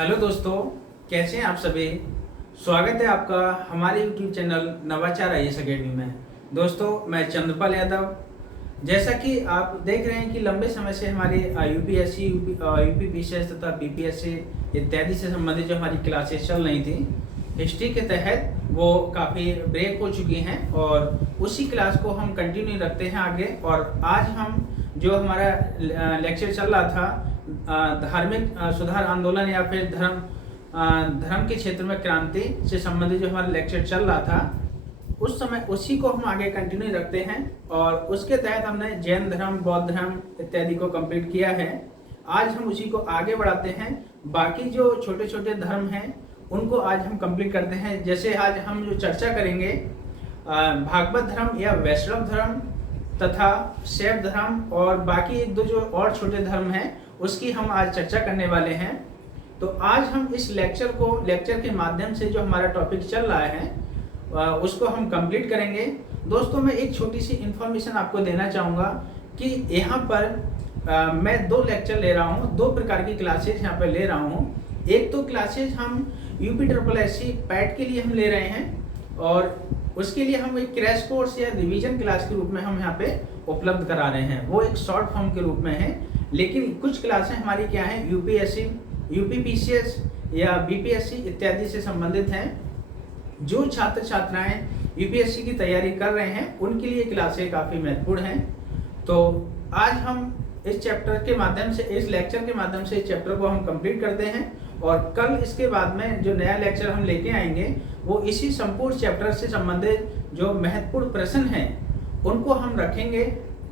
Hello दोस्तों, कैसे हैं आप सभी। स्वागत है आपका हमारे YouTube चैनल नवाचार IAS अकेडमी में। दोस्तों, मैं चंद्रपाल यादव। जैसा कि आप देख रहे हैं कि लंबे समय से हमारी यूपीएससी, यूपी बीसीएस तथा बीपीएससी इत्यादि से संबंधित जो हमारी क्लासेस चल रही थी हिस्ट्री के तहत, वो काफ़ी ब्रेक हो चुकी हैं और उसी क्लास को हम कंटिन्यू रखते हैं आगे। और आज हम जो हमारा लेक्चर चल रहा था धार्मिक सुधार आंदोलन या फिर धर्म के क्षेत्र में क्रांति से संबंधित जो हमारा लेक्चर चल रहा था, उस समय उसी को हम आगे कंटिन्यू रखते हैं। और उसके तहत हमने जैन धर्म, बौद्ध धर्म इत्यादि को कंप्लीट किया है। आज हम उसी को आगे बढ़ाते हैं। बाकी जो छोटे छोटे धर्म हैं उनको आज हम कंप्लीट करते हैं। जैसे आज हम जो चर्चा करेंगे भागवत धर्म या वैष्णव धर्म तथा शैव धर्म और बाकी एक दो जो और छोटे धर्म हैं उसकी हम आज चर्चा करने वाले हैं। तो आज हम इस लेक्चर के माध्यम से जो हमारा टॉपिक चल रहा है उसको हम कंप्लीट करेंगे। दोस्तों, मैं एक छोटी सी इंफॉर्मेशन आपको देना चाहूँगा कि यहाँ पर मैं दो लेक्चर ले रहा हूँ, दो प्रकार की क्लासेस यहाँ पर ले रहा हूँ। एक तो क्लासेस हम UPSSC पैट के लिए हम ले रहे हैं और उसके लिए हम एक क्रैश कोर्स या रिवीजन क्लास के रूप में हम यहाँ पे उपलब्ध करा रहे हैं। वो एक शॉर्ट फॉर्म के रूप में है, लेकिन कुछ क्लासें हमारी क्या हैं, UPSC, UPPCS या BPSC इत्यादि से संबंधित हैं। जो छात्र छात्राएं UPSC की तैयारी कर रहे हैं उनके लिए क्लासें काफ़ी महत्वपूर्ण हैं। तो आज हम इस चैप्टर के माध्यम से, इस लेक्चर के माध्यम से इस चैप्टर को हम कंप्लीट करते हैं और कल इसके बाद में जो नया लेक्चर हम लेके आएंगे वो इसी संपूर्ण चैप्टर से संबंधित जो महत्वपूर्ण प्रश्न हैं उनको हम रखेंगे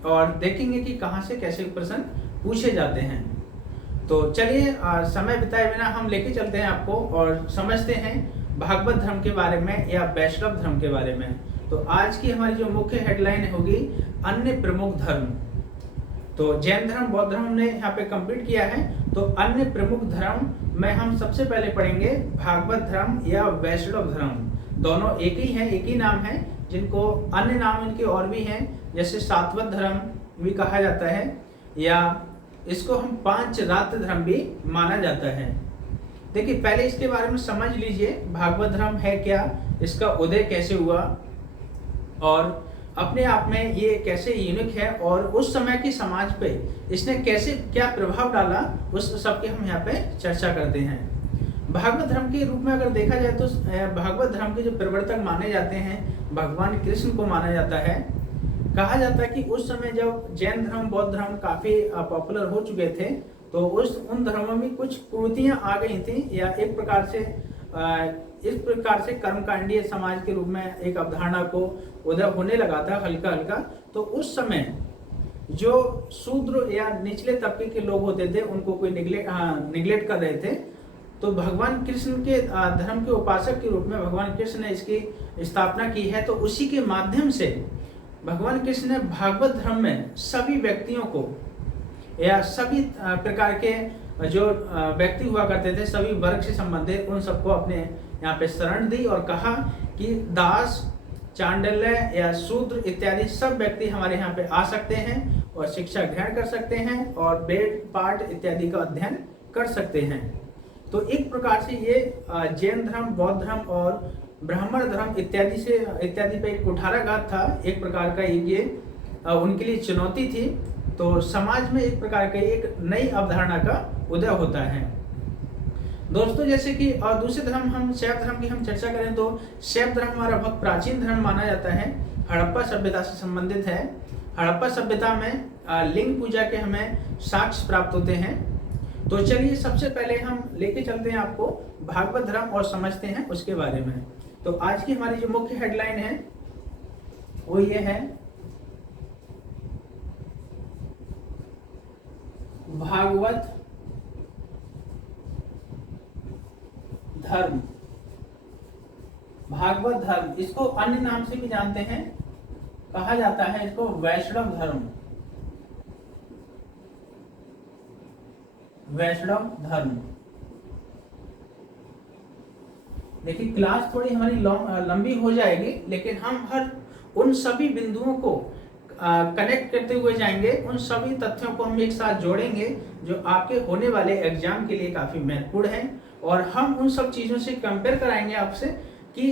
और देखेंगे कि कहाँ से कैसे प्रश्न पूछे जाते हैं। तो चलिए समय बिताए बिना हम लेके चलते हैं आपको और समझते हैं भागवत धर्म के बारे में या वैष्णव धर्म के बारे में। तो आज की हमारी जो मुख्य हेडलाइन होगी अन्य प्रमुख धर्म। तो जैन धर्म, बौद्ध धर्म हमने यहाँ पे कंप्लीट किया है। तो अन्य प्रमुख धर्म में हम सबसे पहले पढ़ेंगे भागवत धर्म या वैष्णव धर्म। दोनों एक ही हैं, एक ही नाम है, जिनको अन्य नाम इनके और भी हैं, जैसे सातवत धर्म भी कहा जाता है या इसको हम पांच रात्र धर्म भी माना जाता है। देखिए, पहले इसके बारे में समझ लीजिए भागवत धर्म है क्या, इसका उदय कैसे हुआ और अपने आप में ये कैसे यूनिक है और उस समय के समाज पे इसने कैसे क्या प्रभाव डाला, उस सब की हम यहाँ पे चर्चा करते हैं। भागवत धर्म के रूप में अगर देखा जाए तो भागवत धर्म के जो प्रवर्तक माने जाते हैं भगवान कृष्ण को माना जाता है। कहा जाता है कि उस समय जब जैन धर्म, बौद्ध धर्म काफ़ी पॉपुलर हो चुके थे तो उन धर्मों में कुछ कुरीतियाँ आ गई थी या एक प्रकार से इस प्रकार से कर्मकांडीय समाज के रूप में एक अवधारणा को उदय होने लगा था हल्का हल्का। तो उस समय जो शूद्र या निचले तबके के लोग होते थे उनको कोई निगलेक्ट कर रहे थे। तो भगवान कृष्ण के धर्म के उपासक के रूप में भगवान कृष्ण ने इसकी स्थापना की है। तो उसी के माध्यम से भगवान कृष्ण ने भागवत धर्म में सभी व्यक्तियों को या सभी प्रकार के जो व्यक्ति हुआ करते थे, सभी वर्ग से संबंधित, उन सबको अपने यहाँ पे शरण दी और कहा कि दास, चांडल्य या शूद्र इत्यादि सब व्यक्ति हमारे यहाँ पे आ सकते हैं और शिक्षा ग्रहण कर सकते हैं और वेद पाठ इत्यादि का अध्ययन कर सकते हैं। तो एक प्रकार से ये जैन धर्म, बौद्ध धर्म और ब्राह्मण धर्म इत्यादि पे एक कुठाराघात था, एक प्रकार का ये उनके लिए चुनौती थी। तो समाज में एक प्रकार का एक नई अवधारणा का उदय होता है। दोस्तों, जैसे कि और दूसरे धर्म, हम शैव धर्म की हम चर्चा करें तो शैव धर्म हमारा बहुत प्राचीन धर्म माना जाता है, हड़प्पा सभ्यता से संबंधित है। हड़प्पा सभ्यता में लिंग पूजा के हमें साक्ष्य प्राप्त होते हैं। तो चलिए सबसे पहले हम लेके चलते हैं आपको भागवत धर्म और समझते हैं उसके बारे में। तो आज की हमारी जो मुख्य हेडलाइन है वो ये है भागवत धर्म। भागवत धर्म, इसको अन्य नाम से भी जानते हैं, कहा जाता है इसको वैष्णव धर्म। वैष्णव धर्म। देखिए, क्लास थोड़ी हमारी लंबी हो जाएगी, लेकिन हम हर उन सभी बिंदुओं को कनेक्ट करते हुए जाएंगे, उन सभी तथ्यों को हम एक साथ जोड़ेंगे जो आपके होने वाले एग्जाम के लिए काफ़ी महत्वपूर्ण हैं, और हम उन सब चीज़ों से कंपेयर कराएंगे आपसे कि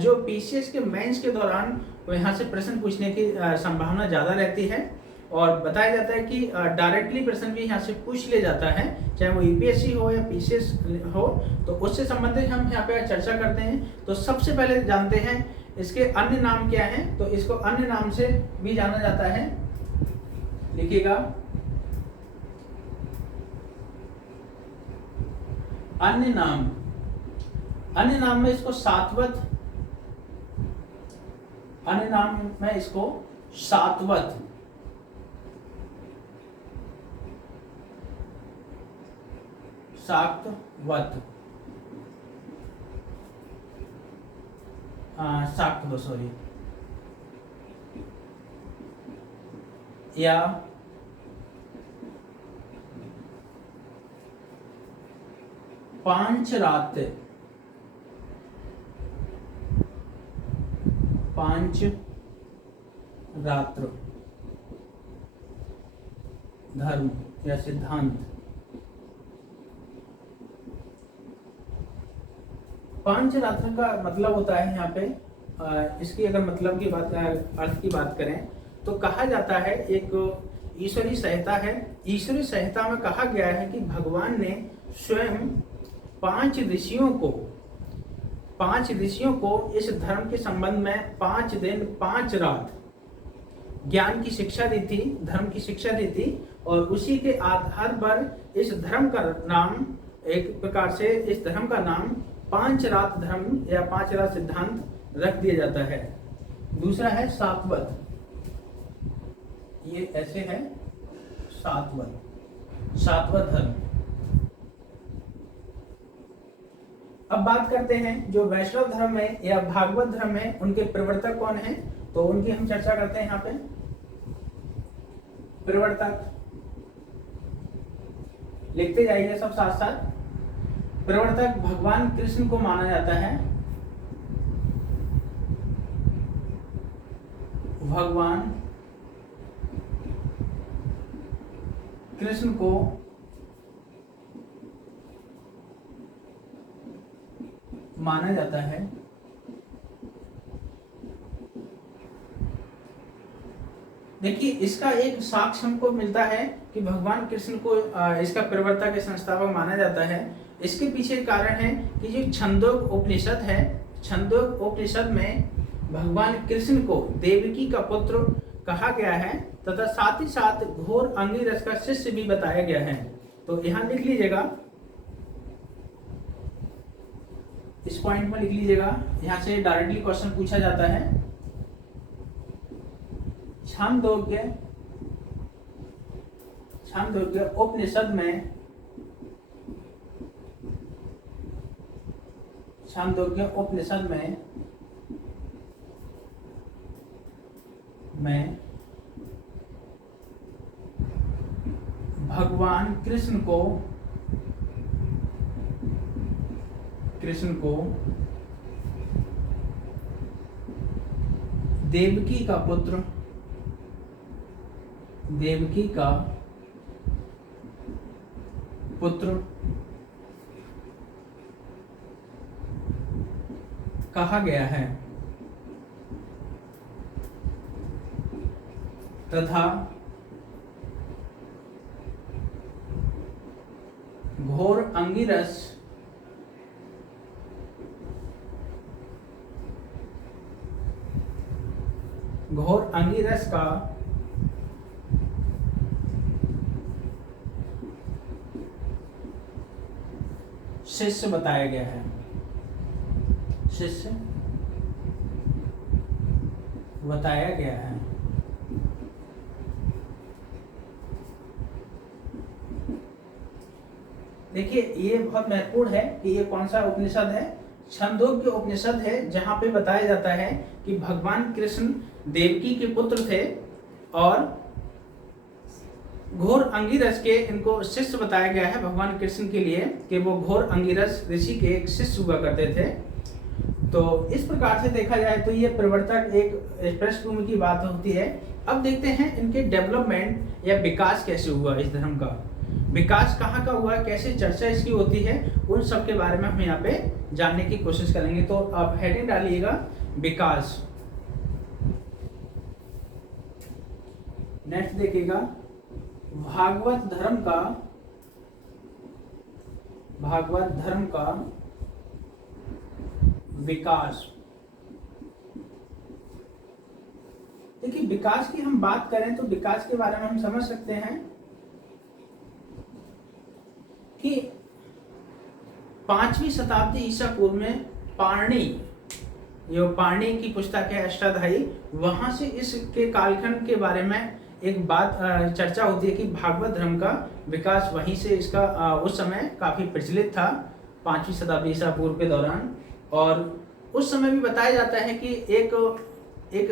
जो पीसीएस के मेंस के दौरान यहाँ से प्रश्न पूछने की संभावना ज़्यादा रहती है, और बताया जाता है कि डायरेक्टली प्रश्न भी यहाँ से पूछ ले जाता है, चाहे वो यूपीएससी हो या पीसीएस हो, तो उससे संबंधित हम यहाँ पे चर्चा करते हैं। तो सबसे पहले जानते हैं इसके अन्य नाम क्या हैं। तो इसको अन्य नाम से भी जाना जाता है, लिखिएगा अन्य नाम। अन्य नाम में इसको सातवत, अन्य नाम में इसको सातवत, साक्तवत, साक्तवत सॉरी, या पांचरात्र, पांच रात्र धर्म या सिद्धांत। पांच रात्र का मतलब होता है यहाँ पे, इसकी अगर मतलब की बात, अर्थ की बात करें तो कहा जाता है एक ईश्वरीय संहिता है। ईश्वरीय संहिता में कहा गया है कि भगवान ने स्वयं पांच ऋषियों को इस धर्म के संबंध में 5 दिन 5 रात ज्ञान की शिक्षा दी थी, धर्म की शिक्षा दी थी, और उसी के आधार पर इस धर्म का नाम, एक प्रकार से इस धर्म का नाम 5 रात धर्म या 5 रात सिद्धांत रख दिया जाता है। दूसरा है सातवत, ये ऐसे है सातवत, सातवत धर्म। अब बात करते हैं जो वैष्णव धर्म है या भागवत धर्म है, उनके प्रवर्तक कौन है, तो उनकी हम चर्चा करते हैं यहाँ पे। प्रवर्तक लिखते जाइए सब साथ साथ। प्रवर्तक भगवान कृष्ण को माना जाता है, भगवान कृष्ण को माना जाता है। देखिए इसका एक साक्ष्य हमको मिलता है कि भगवान कृष्ण को इसका प्रवर्तक, संस्थापक माना जाता है। इसके पीछे कारण है कि जो छंदोग उपनिषद है, छंदोग उपनिषद में भगवान कृष्ण को देवकी का पुत्र कहा गया है, तथा साथ ही साथ घोर अंगिरस का शिष्य भी बताया गया है। तो यहाँ लिख लीजिएगा, इस पॉइंट में लिख लीजिएगा, यहाँ से डायरेक्टली क्वेश्चन पूछा जाता है। छांदोग्य उपनिषद में, छांदोग्य उपनिषद में भगवान कृष्ण को देवकी का पुत्र, कहा गया है, तथा घोर अंगिरस का शिष्य बताया गया है, शिष्य बताया गया है। देखिए ये बहुत महत्वपूर्ण है कि ये कौन सा उपनिषद है, छंदोग्य उपनिषद है, जहां पे बताया जाता है कि भगवान कृष्ण देवकी के पुत्र थे और घोर अंगिरस के इनको शिष्य बताया गया है भगवान कृष्ण के लिए कि वो घोर अंगिरस ऋषि के एक शिष्य हुआ करते थे। तो इस प्रकार से देखा जाए तो ये प्रवर्तक एक पृष्ठभूमि की बात होती है अब देखते हैं इनके डेवलपमेंट या विकास कैसे हुआ इस धर्म का, विकास कहाँ का हुआ, कैसे चर्चा इसकी होती है, उन सब के बारे में हम यहाँ पे जानने की कोशिश करेंगे। तो आप हेडिंग डालिएगा विकास। नेक्स्ट देखिएगा भागवत धर्म का विकास। देखिए विकास की हम बात करें तो विकास के बारे में हम समझ सकते हैं कि 5वीं शताब्दी ईसा पूर्व में पारणी की पुस्तक है अष्टाध्यायी, वहां से इसके कालखंड के बारे में एक बात चर्चा होती है कि भागवत धर्म का विकास वहीं से इसका उस समय काफी प्रचलित था 5वीं शताब्दी ईसा पूर्व के दौरान। और उस समय भी बताया जाता है कि एक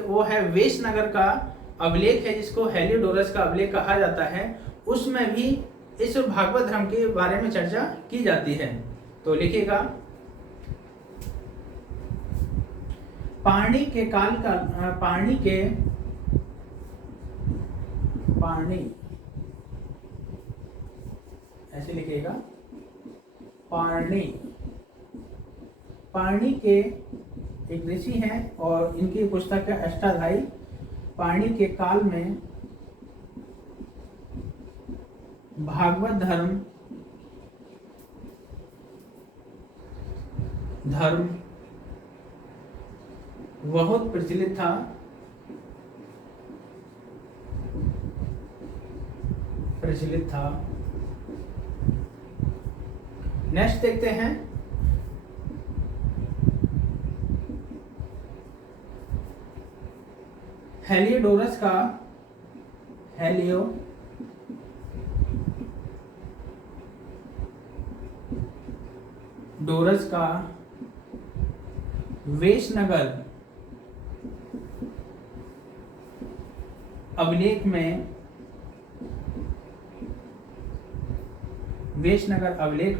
वो है वेशनगर का अभिलेख है जिसको हेलियोडोरस का अभिलेख कहा जाता है, उसमें भी इस भागवत धर्म के बारे में चर्चा की जाती है। तो लिखिएगा पारणी ऐसे लिखिएगा पारणी के एक ऋषि हैं और इनकी पुस्तक है अष्टाध्यायी। पारणी के काल में भागवत धर्म बहुत प्रचलित था। नेक्स्ट देखते हैं हेलियोडोरस का वेशनगर अभिलेख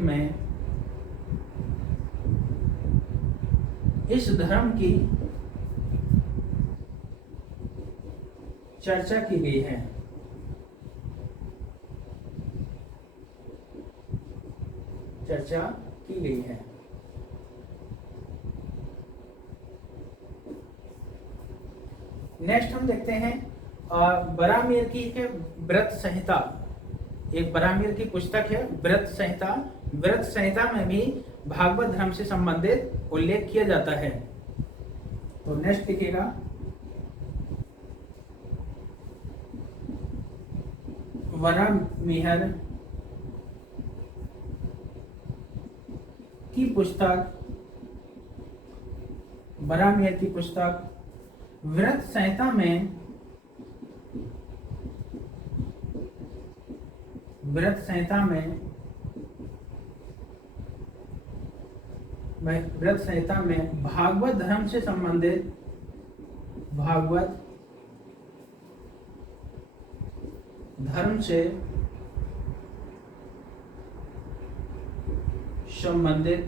में इस धर्म की चर्चा की गई है। नेक्स्ट हम देखते हैं बरामीर की है व्रत संहिता। एक बरामीर की पुस्तक है व्रत संहिता में भी भागवत धर्म से संबंधित उल्लेख किया जाता है। तो नेक्स्ट लिखिएगा बरामीर की पुस्तक व्रत संहिता में भागवत धर्म से संबंधित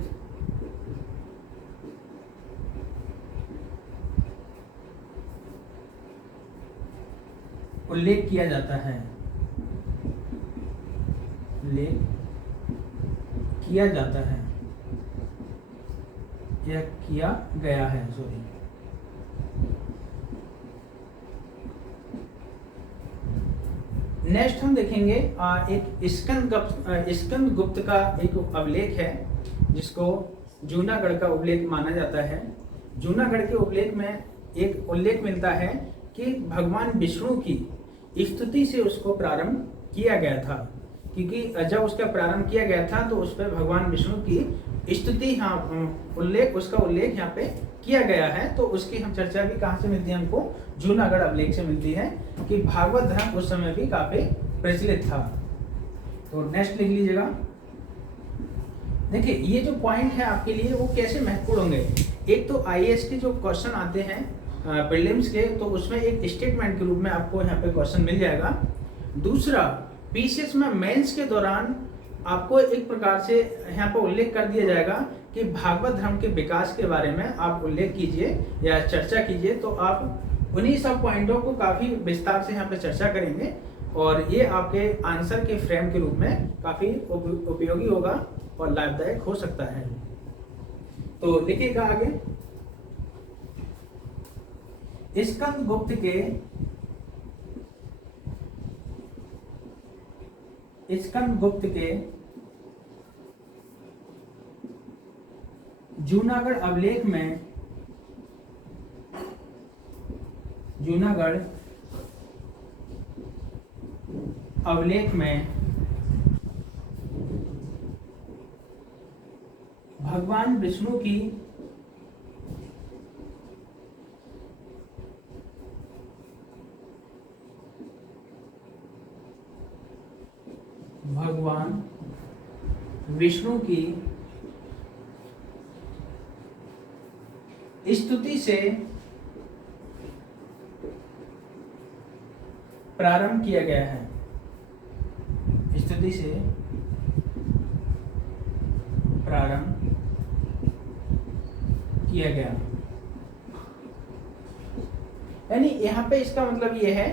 उल्लेख किया जाता है। यह किया गया है। नेक्स्ट हम देखेंगे एक स्कंद गुप्त का एक अभिलेख है जिसको जूनागढ़ का उल्लेख माना जाता है। जूनागढ़ के उल्लेख में एक उल्लेख मिलता है कि भगवान विष्णु की स्तुति से उसको प्रारंभ किया गया था, क्योंकि जब उसका प्रारंभ किया गया था तो उस पर भगवान विष्णु की स्तुति उसका उल्लेख यहाँ पे किया गया है। तो उसकी हम चर्चा भी कहाँ से मिलती है, हमको जूनागढ़ अभिलेख से मिलती है कि भागवत धर्म उस समय भी काफी प्रचलित था। तो नेक्स्ट लिख लीजिएगा। देखिए ये जो पॉइंट है आपके लिए वो कैसे महत्वपूर्ण होंगे। एक तो आईएएस के जो क्वेश्चन आते हैं प्रीलिम्स के, तो उसमें एक स्टेटमेंट के रूप में आपको यहाँ पे क्वेश्चन मिल जाएगा। दूसरा पीसीएस में मेंस के दौरान आपको एक प्रकार से यहाँ पर उल्लेख कर दिया जाएगा कि भागवत धर्म के विकास के बारे में आप उल्लेख कीजिए या चर्चा कीजिए, तो आप उन्हीं सब पॉइंटों को काफी विस्तार से यहाँ पे चर्चा करेंगे और ये आपके आंसर के फ्रेम के रूप में काफी उपयोगी होगा और लाभदायक हो सकता है। तो लिखिएगा आगे, स्कंदगुप्त के जूनागढ़ अभिलेख में भगवान विष्णु की स्तुति से प्रारंभ किया गया है। स्तुति से प्रारंभ किया गया, यानी यहाँ पे इसका मतलब ये है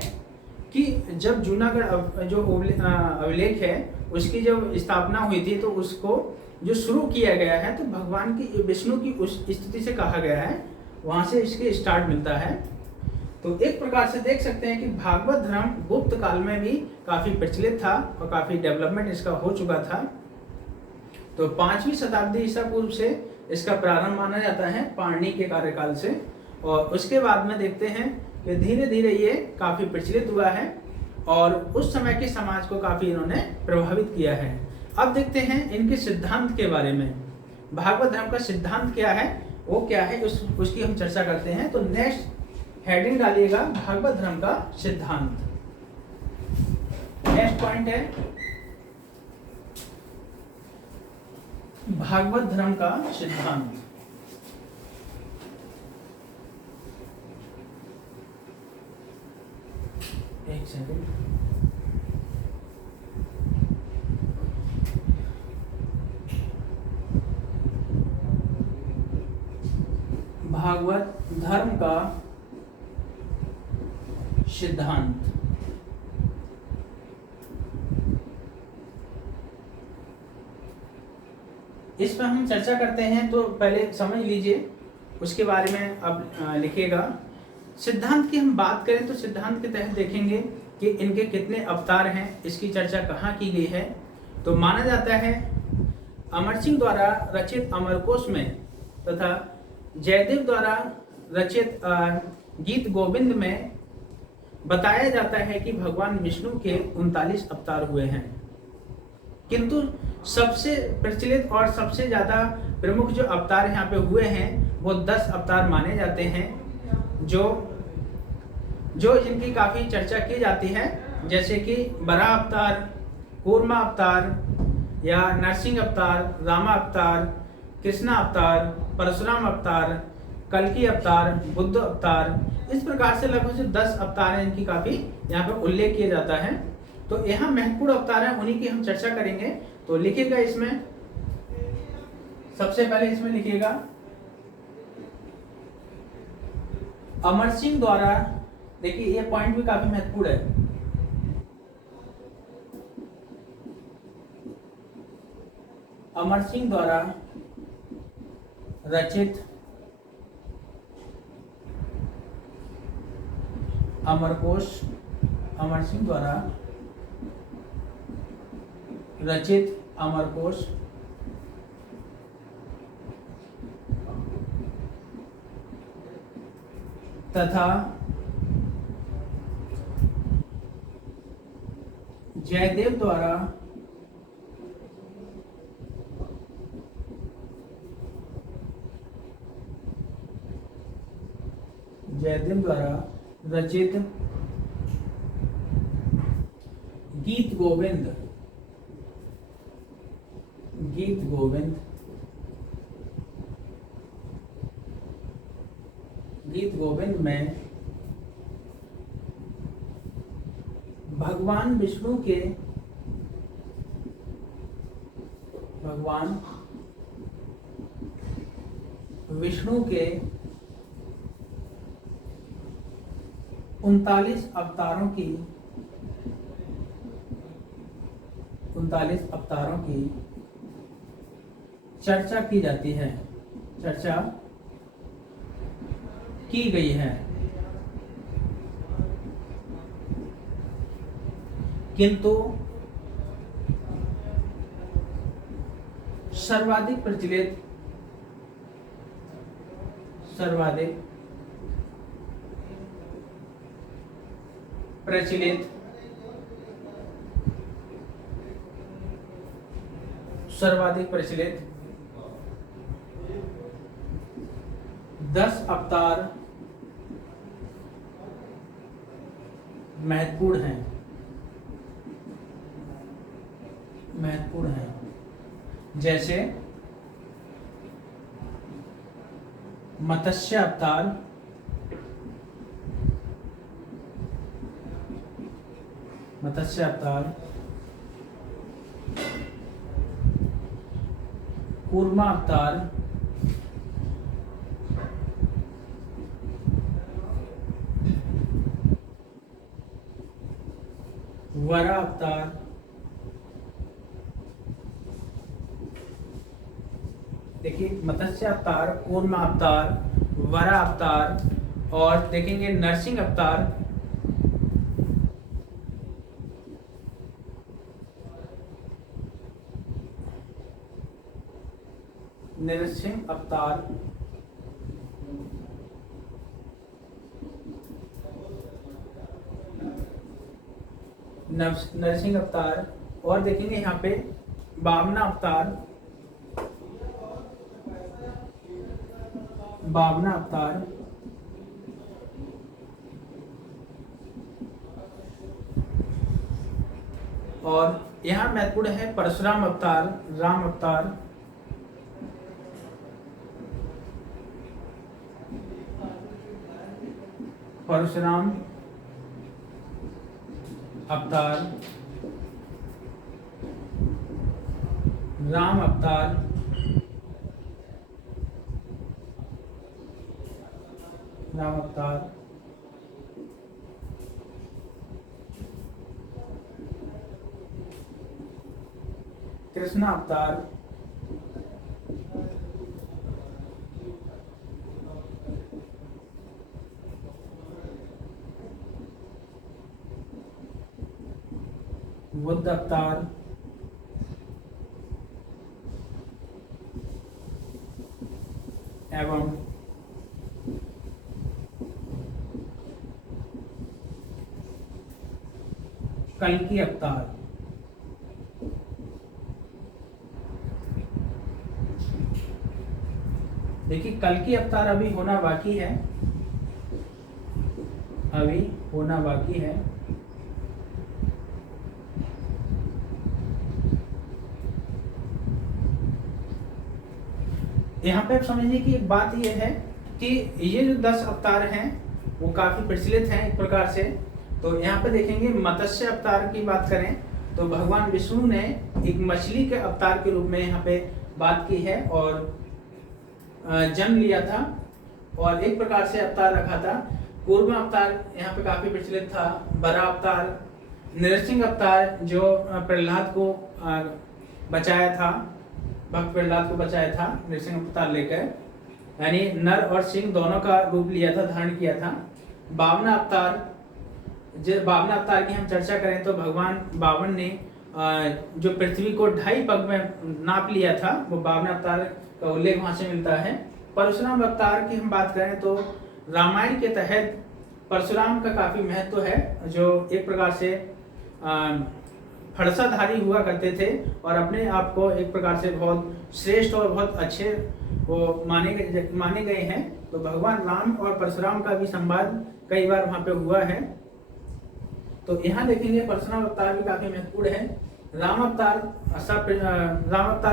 कि जब जूनागढ़ जो अभिलेख है उसकी जब स्थापना हुई थी तो उसको जो शुरू किया गया है तो भगवान की विष्णु की उस स्तुति से कहा गया है, वहां से इसके स्टार्ट मिलता है। तो एक प्रकार से देख सकते हैं कि भागवत धर्म गुप्त काल में भी काफी प्रचलित था और काफी डेवलपमेंट इसका हो चुका था। तो 5वीं शताब्दी ईसा पूर्व से इसका प्रारंभ माना जाता है पाणिनि के कार्यकाल से, और उसके बाद में देखते हैं कि धीरे धीरे ये काफी प्रचलित हुआ है और उस समय के समाज को काफी इन्होंने प्रभावित किया है। अब देखते हैं इनके सिद्धांत के बारे में। भागवत धर्म का सिद्धांत क्या है, वो क्या है, उसकी हम चर्चा करते हैं। तो नेक्स्ट हेडिंग डालिएगा, भागवत धर्म का सिद्धांत। नेक्स्ट पॉइंट है भागवत धर्म का सिद्धांत। एक सेकंड, भागवत धर्म का सिद्धांत। इस पर हम चर्चा करते हैं तो पहले समझ लीजिए, उसके बारे में अब लिखिएगा। सिद्धांत की हम बात करें तो सिद्धांत के तहत देखेंगे कि इनके कितने अवतार हैं, इसकी चर्चा कहाँ की गई है। तो माना जाता है अमर सिंह द्वारा रचित अमरकोश में तथा जयदेव द्वारा रचित गीत गोविंद में बताया जाता है कि भगवान विष्णु के 39 अवतार हुए हैं, किंतु सबसे प्रचलित और सबसे ज्यादा प्रमुख जो अवतार यहाँ पे हुए हैं वो 10 अवतार माने जाते हैं, जो जिनकी काफी चर्चा की जाती है, जैसे कि बराह अवतार, कूर्मा अवतार या नरसिंह अवतार, रामा अवतार, कृष्णा अवतार, परशुराम अवतार, कल्कि अवतार, बुद्ध अवतार। इस प्रकार से लगभग 10 अवतार हैं, इनकी काफी यहाँ पे उल्लेख किया जाता है। तो यहाँ महत्वपूर्ण अवतार है, उन्हीं की हम चर्चा करेंगे। तो लिखिएगा इसमें, सबसे पहले इसमें लिखिएगा अमर सिंह द्वारा, देखिए ये पॉइंट भी काफी महत्वपूर्ण है। अमर सिंह द्वारा रचित अमरकोश, अमर सिंह द्वारा रचित अमरकोश तथा जयदेव द्वारा रचित गीत गोविंद में भगवान विष्णु के 39 अवतारों की चर्चा की जाती है, चर्चा की गई है, किंतु सर्वाधिक प्रचलित सर्वाधिक प्रचलित 10 अवतार महत्वपूर्ण हैं, जैसे मत्स्य अवतार, कूर्मा अवतार, वरा अवतार, देखिए मत्स्य अवतार, कूर्मा अवतार, वरा अवतार और देखेंगे नरसिंह अवतार, नरसिंह अवतार, नरसिंह अवतार और देखेंगे यहाँ पे बामना अवतार, और यहाँ महत्वपूर्ण है परशुराम अवतार, राम अवतार, परशुराम अवतार, राम अवतार, कृष्ण अवतार, बुद्ध अवतार, एवं कल्कि अवतार। देखिए कल्कि अवतार अभी होना बाकी है, यहाँ पे आप समझिए कि एक बात यह है कि ये जो 10 अवतार हैं वो काफी प्रचलित हैं एक प्रकार से। तो यहाँ पे देखेंगे मत्स्य अवतार की बात करें तो भगवान विष्णु ने एक मछली के अवतार के रूप में यहाँ पे बात की है और जन्म लिया था और एक प्रकार से अवतार रखा था। कूर्मा अवतार यहाँ पे काफी प्रचलित था, बरा अवतार, नरसिंह अवतार जो प्रहलाद को बचाया था, भक्त प्रहलाद को बचाया था नरसिंह अवतार लेकर, यानी नर और सिंह दोनों का रूप लिया था, धारण किया था। बावना अवतार, बावना अवतार की हम चर्चा करें तो भगवान बावन ने जो पृथ्वी को 2.5 पग में नाप लिया था, वो बावना अवतार का उल्लेख वहां से मिलता है। परशुराम अवतार की हम बात करें तो रामायण के तहत परशुराम का काफी महत्व है, जो एक प्रकार से फरसाधारी हुआ करते थे और अपने आप को एक प्रकार से बहुत श्रेष्ठ और बहुत अच्छे वो माने गए हैं। तो भगवान राम और परशुराम का भी संवाद कई बार वहां पे हुआ है। तो यहाँ देखेंगे परशुराम अवतार भी काफी महत्वपूर्ण है। राम अवतार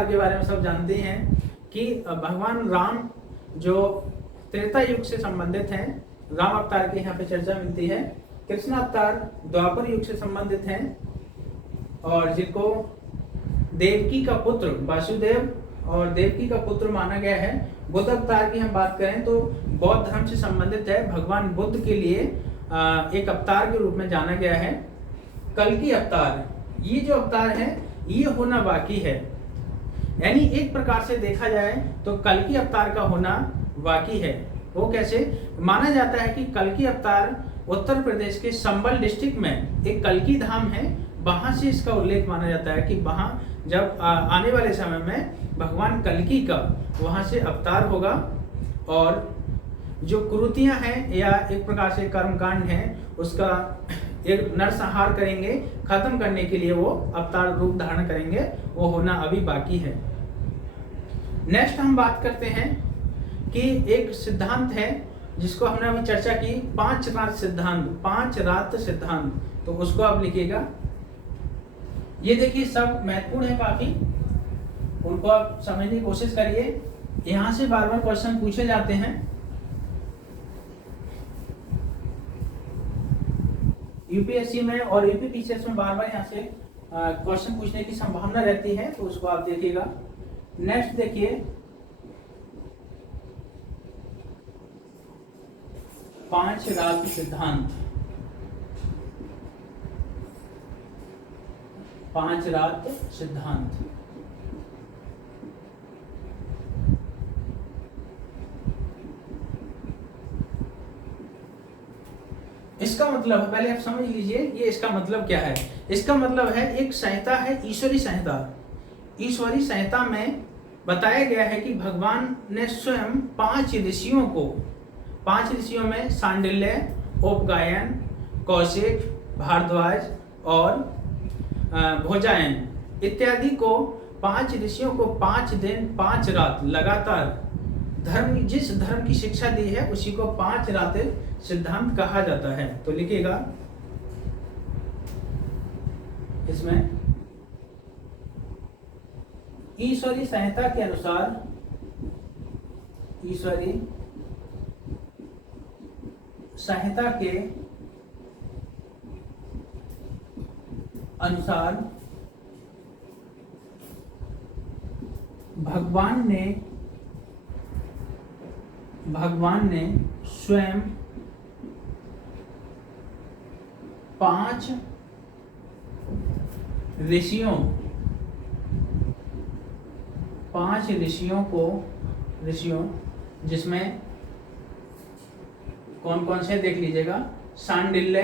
के बारे में सब जानते हैं कि भगवान राम जो त्रेता युग से संबंधित हैं, राम अवतार की यहाँ पे चर्चा मिलती है। कृष्ण अवतार द्वापर युग से संबंधित हैं और जिनको देवकी का पुत्र वासुदेव और देवकी का पुत्र माना गया है। बुद्ध अवतार की हम बात करें तो बौद्ध धर्म से संबंधित है। भगवान बुद्ध के लिए एक अवतार के रूप में जाना गया है, कल्कि अवतार। ये जो अवतार है ये होना बाकी है, यानी एक प्रकार से देखा जाए तो कल्कि अवतार का होना बाकी है। वो कैसे? माना जाता है कि कल्कि अवतार उत्तर प्रदेश के संबल डिस्ट्रिक्ट में एक कल्कि धाम है, वहां से इसका उल्लेख माना जाता है कि वहां जब आने वाले समय में भगवान कल्कि का वहां से अवतार होगा और जो कुरीतियां हैं या एक प्रकार से कर्मकांड है उसका एक नरसंहार करेंगे, खत्म करने के लिए वो अवतार रूप धारण करेंगे, वो होना अभी बाकी है। नेक्स्ट हम बात करते हैं कि एक सिद्धांत है जिसको हमने अभी चर्चा की, पांच रात सिद्धांत, पांच रात सिद्धांत। तो उसको आप लिखिएगा। ये देखिए सब महत्वपूर्ण है काफी, उनको आप समझने की कोशिश करिए। यहां से बार बार क्वेश्चन पूछे जाते हैं। यूपीएससी में और यूपीपीसीएस में बार बार यहाँ से क्वेश्चन पूछने की संभावना रहती है, तो उसको आप देखिएगा। नेक्स्ट देखिए, पांच रात सिद्धांत, पांच रात सिद्धांत। इसका मतलब पहले आप समझ लीजिए, ये इसका मतलब क्या है। इसका मतलब है एक संहिता है, ईश्वरी संहिता। ईश्वरी संहिता में बताया गया है कि भगवान ने स्वयं पांच ऋषियों को, पांच ऋषियों में सांडिल्य, उपगायन, कौशिक, भारद्वाज और भोजायन इत्यादि को, पांच ऋषियों को 5 दिन 5 रात लगातार धर्म, जिस धर्म की शिक्षा दी है उसी को 5 रातें सिद्धांत कहा जाता है। तो लिखिएगा इसमें, ईश्वरी संहिता के अनुसार, ईश्वरी संहिता के अनुसार भगवान ने स्वयं 5 ऋषियों, 5 ऋषियों को, ऋषियों जिसमें कौन कौन से देख लीजिएगा, सांडिल्य,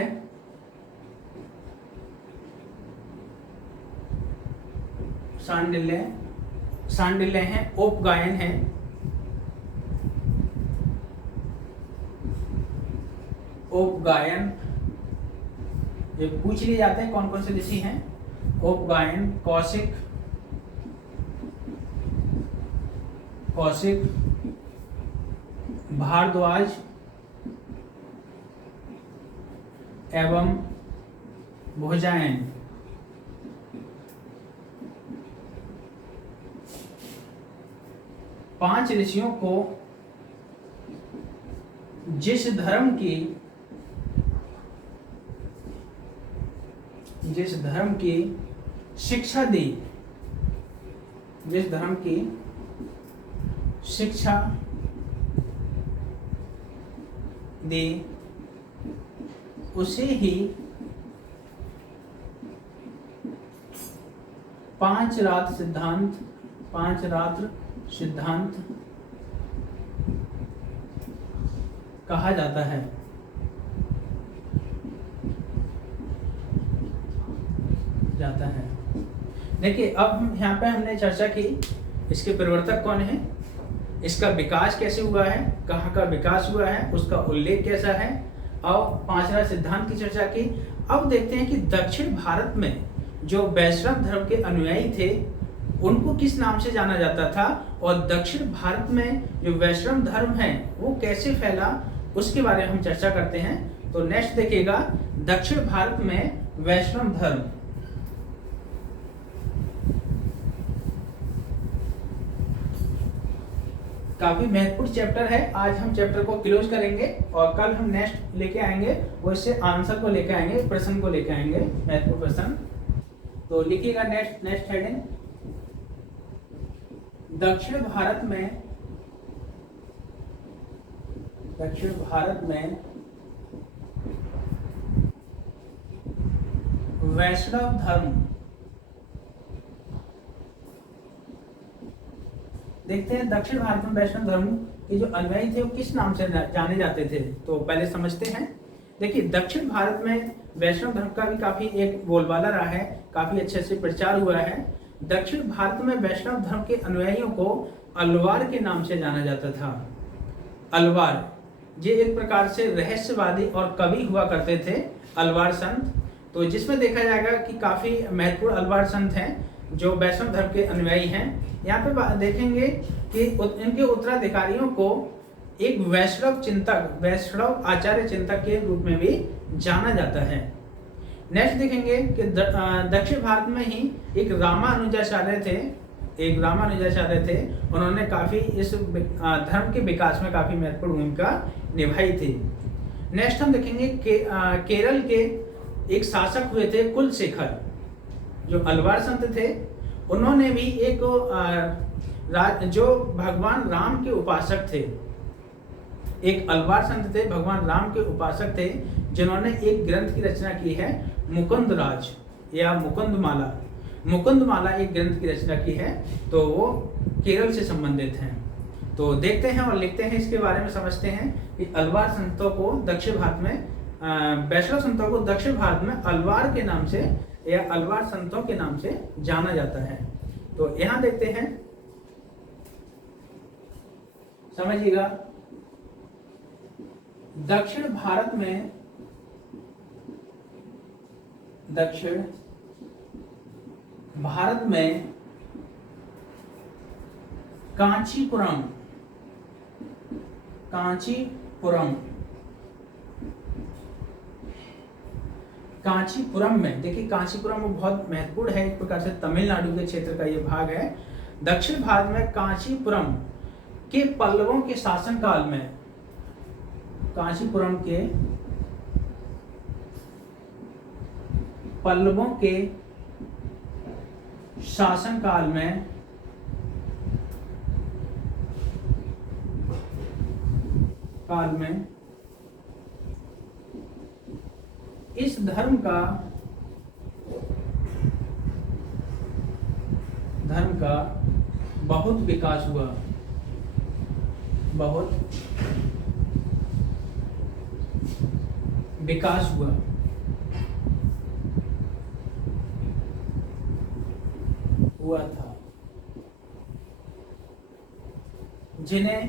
सांडिल्य है, उपगायन है, उपगायन, ये पूछ लिए जाते हैं कौन कौन से ऋषि हैं, उपगायन, कौशिक, भारद्वाज एवं भोजायन। पांच ऋषियों को जिस धर्म की शिक्षा दी, जिस धर्म की शिक्षा दी उसे ही 5 रात सिद्धांत, 5 रात्र सिद्धांत कहा जाता है। देखिए अब यहाँ पे हमने चर्चा की इसके प्रवर्तक कौन है, इसका विकास कैसे हुआ है, कहाँ का विकास हुआ है, उसका उल्लेख कैसा है, और 5 रात सिद्धांत की चर्चा की। अब देखते हैं कि दक्षिण भारत में जो वैष्णव धर्म के अनुयायी थे उनको किस नाम से जाना जाता था, और दक्षिण भारत में जो वैष्णव धर्म है वो कैसे फैला, उसके बारे में हम चर्चा करते हैं। तो नेक्स्ट देखिएगा, दक्षिण भारत में वैष्णव धर्म। काफी महत्वपूर्ण चैप्टर है, आज हम चैप्टर को क्लोज करेंगे और कल हम नेक्स्ट लेके आएंगे, वो इससे आंसर को लेके आएंगे, प्रश्न को लेके आएंगे, महत्वपूर्ण प्रश्न। तो लिखिएगा नेक्स्ट हेडिंग, दक्षिण भारत में वैष्णव धर्म, देखते हैं दक्षिण भारत में वैष्णव धर्म के जो अनुयायी थे वो किस नाम से जाने जाते थे। तो पहले समझते हैं। देखिए, दक्षिण भारत में वैष्णव धर्म का भी काफी एक बोलबाला रहा है, काफी अच्छे से प्रचार हुआ है। दक्षिण भारत में वैष्णव धर्म के अनुयायियों को अलवार के नाम से जाना जाता था। अलवार, ये एक प्रकार से रहस्यवादी और कवि हुआ करते थे, अलवार संत। तो जिसमें देखा जाएगा कि काफी महत्वपूर्ण अलवार संत हैं जो वैष्णव धर्म के अनुयायी हैं। यहाँ पे देखेंगे कि इनके उत्तराधिकारियों को एक वैष्णव चिंतक, वैष्णव आचार्य चिंतक के रूप में भी जाना जाता है। नेक्स्ट देखेंगे कि दक्षिण भारत में ही एक रामानुजाचार्य थे, उन्होंने काफी इस धर्म के विकास में काफी महत्वपूर्ण भूमिका निभाई थी। नेक्स्ट हम देखेंगे केरल के एक शासक हुए थे कुलशेखर, जो अलवार संत थे। उन्होंने भी एक जो भगवान राम के उपासक थे, एक अलवार संत थे, भगवान राम के उपासक थे, जिन्होंने एक ग्रंथ की रचना की है, मुकुंदराज या मुकुंदमाला एक ग्रंथ की रचना की है। तो वो केरल से संबंधित हैं। तो देखते हैं और लिखते हैं, इसके बारे में समझते हैं कि अलवार संतों को दक्षिण भारत में, वैष्णव संतों को दक्षिण भारत में अलवार के नाम से या अलवार संतों के नाम से जाना जाता है। तो यहां देखते हैं, समझिएगा, दक्षिण भारत में कांचीपुरम में, देखिए कांचीपुरम वो बहुत महत्वपूर्ण है, एक प्रकार से तमिलनाडु के क्षेत्र का ये भाग है। दक्षिण भारत में कांचीपुरम के पल्लवों के शासनकाल में, कांचीपुरम के पल्लवों के शासनकाल में इस धर्म का बहुत विकास हुआ, हुआ था, जिन्हें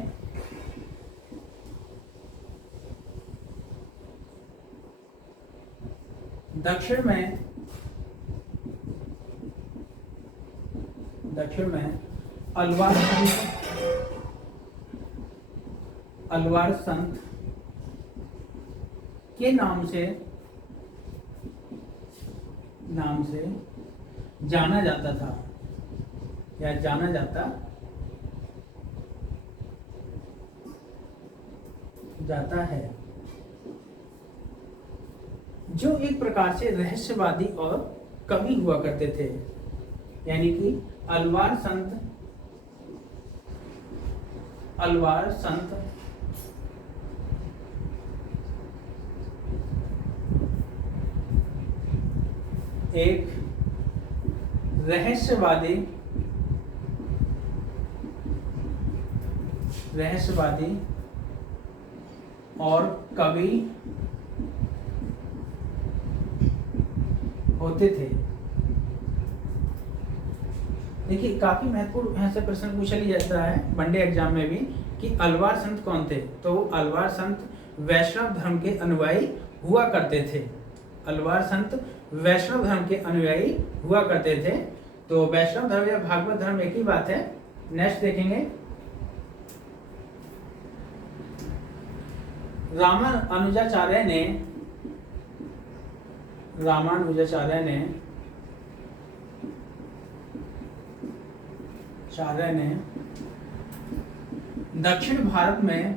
दक्षिण में अलवार संत के नाम से जाना जाता था या जाना जाता है, जो एक प्रकार से रहस्यवादी और कवि हुआ करते थे। यानी कि अलवार संत एक रहस्यवादी और कवि होते थे। देखिए, काफी महत्वपूर्ण यहाँ से प्रश्न पूछा लिया जाता है वनडे एग्जाम में भी कि अलवार संत कौन थे। तो अलवार संत वैष्णव धर्म के अनुयायी हुआ करते थे। अलवार संत वैष्णव धर्म के अनुयायी हुआ करते थे। तो वैष्णव धर्म या भागवत धर्म एक ही बात है। नेक्स्ट देखेंगे, रामानुजाचार्य ने दक्षिण भारत में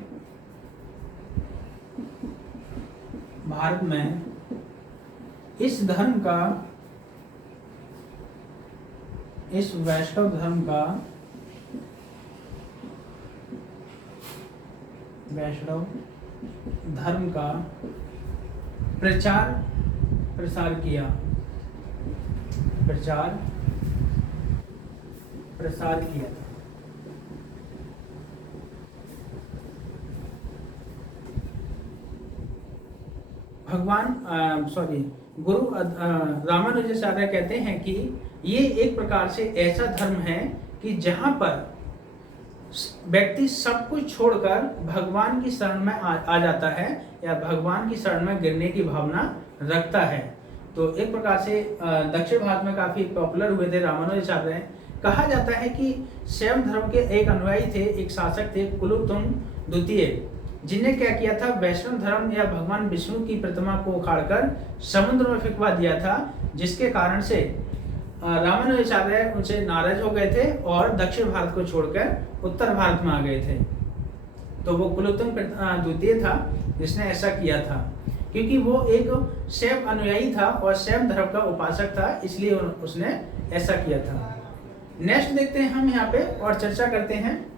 इस वैष्णव धर्म का प्रचार प्रसार किया। प्रचार प्रसार किया था। गुरु रामानुजाचार्य कहते हैं कि ये एक प्रकार से ऐसा धर्म है कि जहां पर व्यक्ति सब कुछ छोड़कर भगवान की शरण में आ जाता है या भगवान की शरण में गिरने की भावना रखता है। तो एक प्रकार से दक्षिण भारत में काफी पॉपुलर हुए थे रामानुजाचार्य। कहा जाता है कि शैव धर्म के एक अनुयायी थे, एक शासक थे कुलोत्तुंग द्वितीय, जिन्हें क्या किया था, वैष्णव धर्म या भगवान विष्णु की प्रतिमा को उखाड़कर समुद्र में फेंकवा दिया था, जिसके कारण से रामानुजाचार्य उनसे नाराज हो गए थे और दक्षिण भारत को छोड़कर उत्तर भारत में आ गए थे। तो वो कुलोत्तुंग द्वितीय था जिसने ऐसा किया था, क्योंकि वो एक शैव अनुयायी था और शैव धर्म का उपासक था, इसलिए उसने ऐसा किया था। नेक्स्ट देखते हैं हम यहाँ पे और चर्चा करते हैं।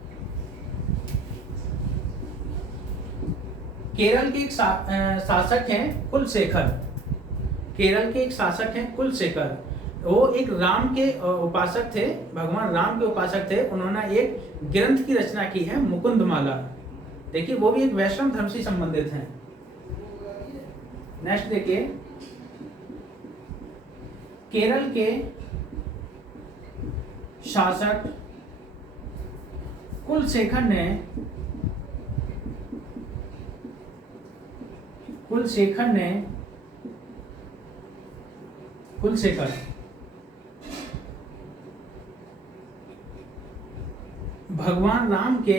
केरल के एक शासक हैं कुलशेखर। केरल के एक शासक हैं कुलशेखर। वो एक राम के उपासक थे, भगवान राम के उपासक थे। उन्होंने एक ग्रंथ की रचना की है, मुकुंदमाला। देखिए वो भी एक वैष्णव धर्म से संबंधित हैं। नेक्स्ट देखिए, केरल के शासक कुलशेखर भगवान राम के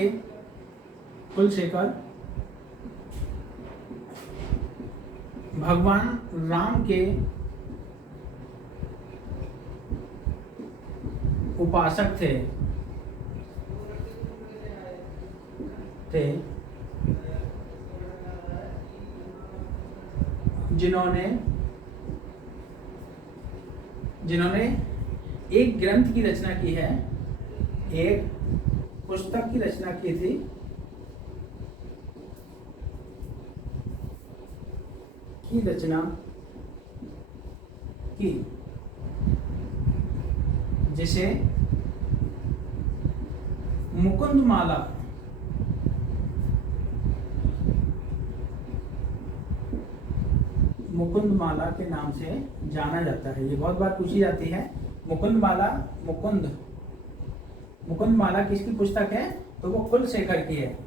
उपासक थे जिन्होंने एक ग्रंथ की रचना की है, एक पुस्तक की रचना की थी, जिसे मुकुंदमाला के नाम से जाना जाता है। ये बहुत बार पूछी जाती है, मुकुंदमाला किसकी पुस्तक है? तो वो कुलशेखर की है,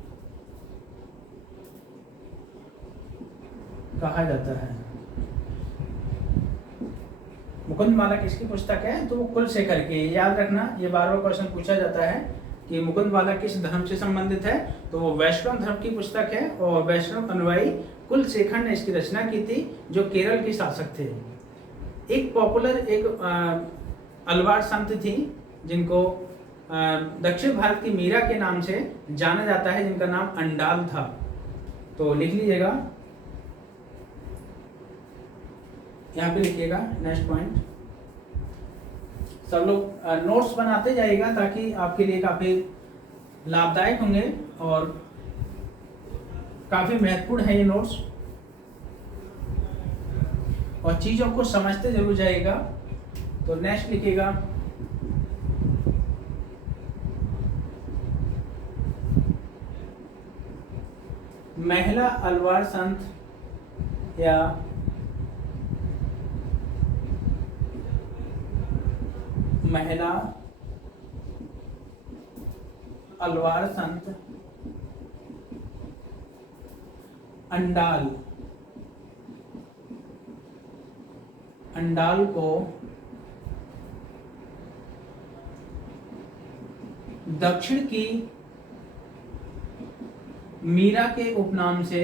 कहा जाता है। मुकुंदमाला किसकी पुस्तक है? तो वो कुलशेखर की। याद रखना, ये बार बार क्वेश्चन पूछा जाता है कि मुकुंदमाला किस धर्म से संबंधित है। तो वो वैष्णव धर्म की पुस्तक है और वैष्णव अनुयायी कुलशेखर ने इसकी रचना की थी, जो केरल के शासक थे। एक पॉपुलर अलवार संत थी, जिनको दक्षिण भारत की मीरा के नाम से जाना जाता है, जिनका नाम अंडाल था। तो लिख लीजिएगा, यहाँ पे लिखिएगा। नेक्स्ट पॉइंट, सब लोग नोट्स बनाते जाइएगा ताकि आपके लिए काफी लाभदायक होंगे और काफी महत्वपूर्ण है ये नोट्स, और चीजों को समझते जरूर जाइएगा। तो नेक्स्ट लिखिएगा, महिला अलवार संत या महिला अलवार संत अंडाल को दक्षिण की मीरा के उपनाम से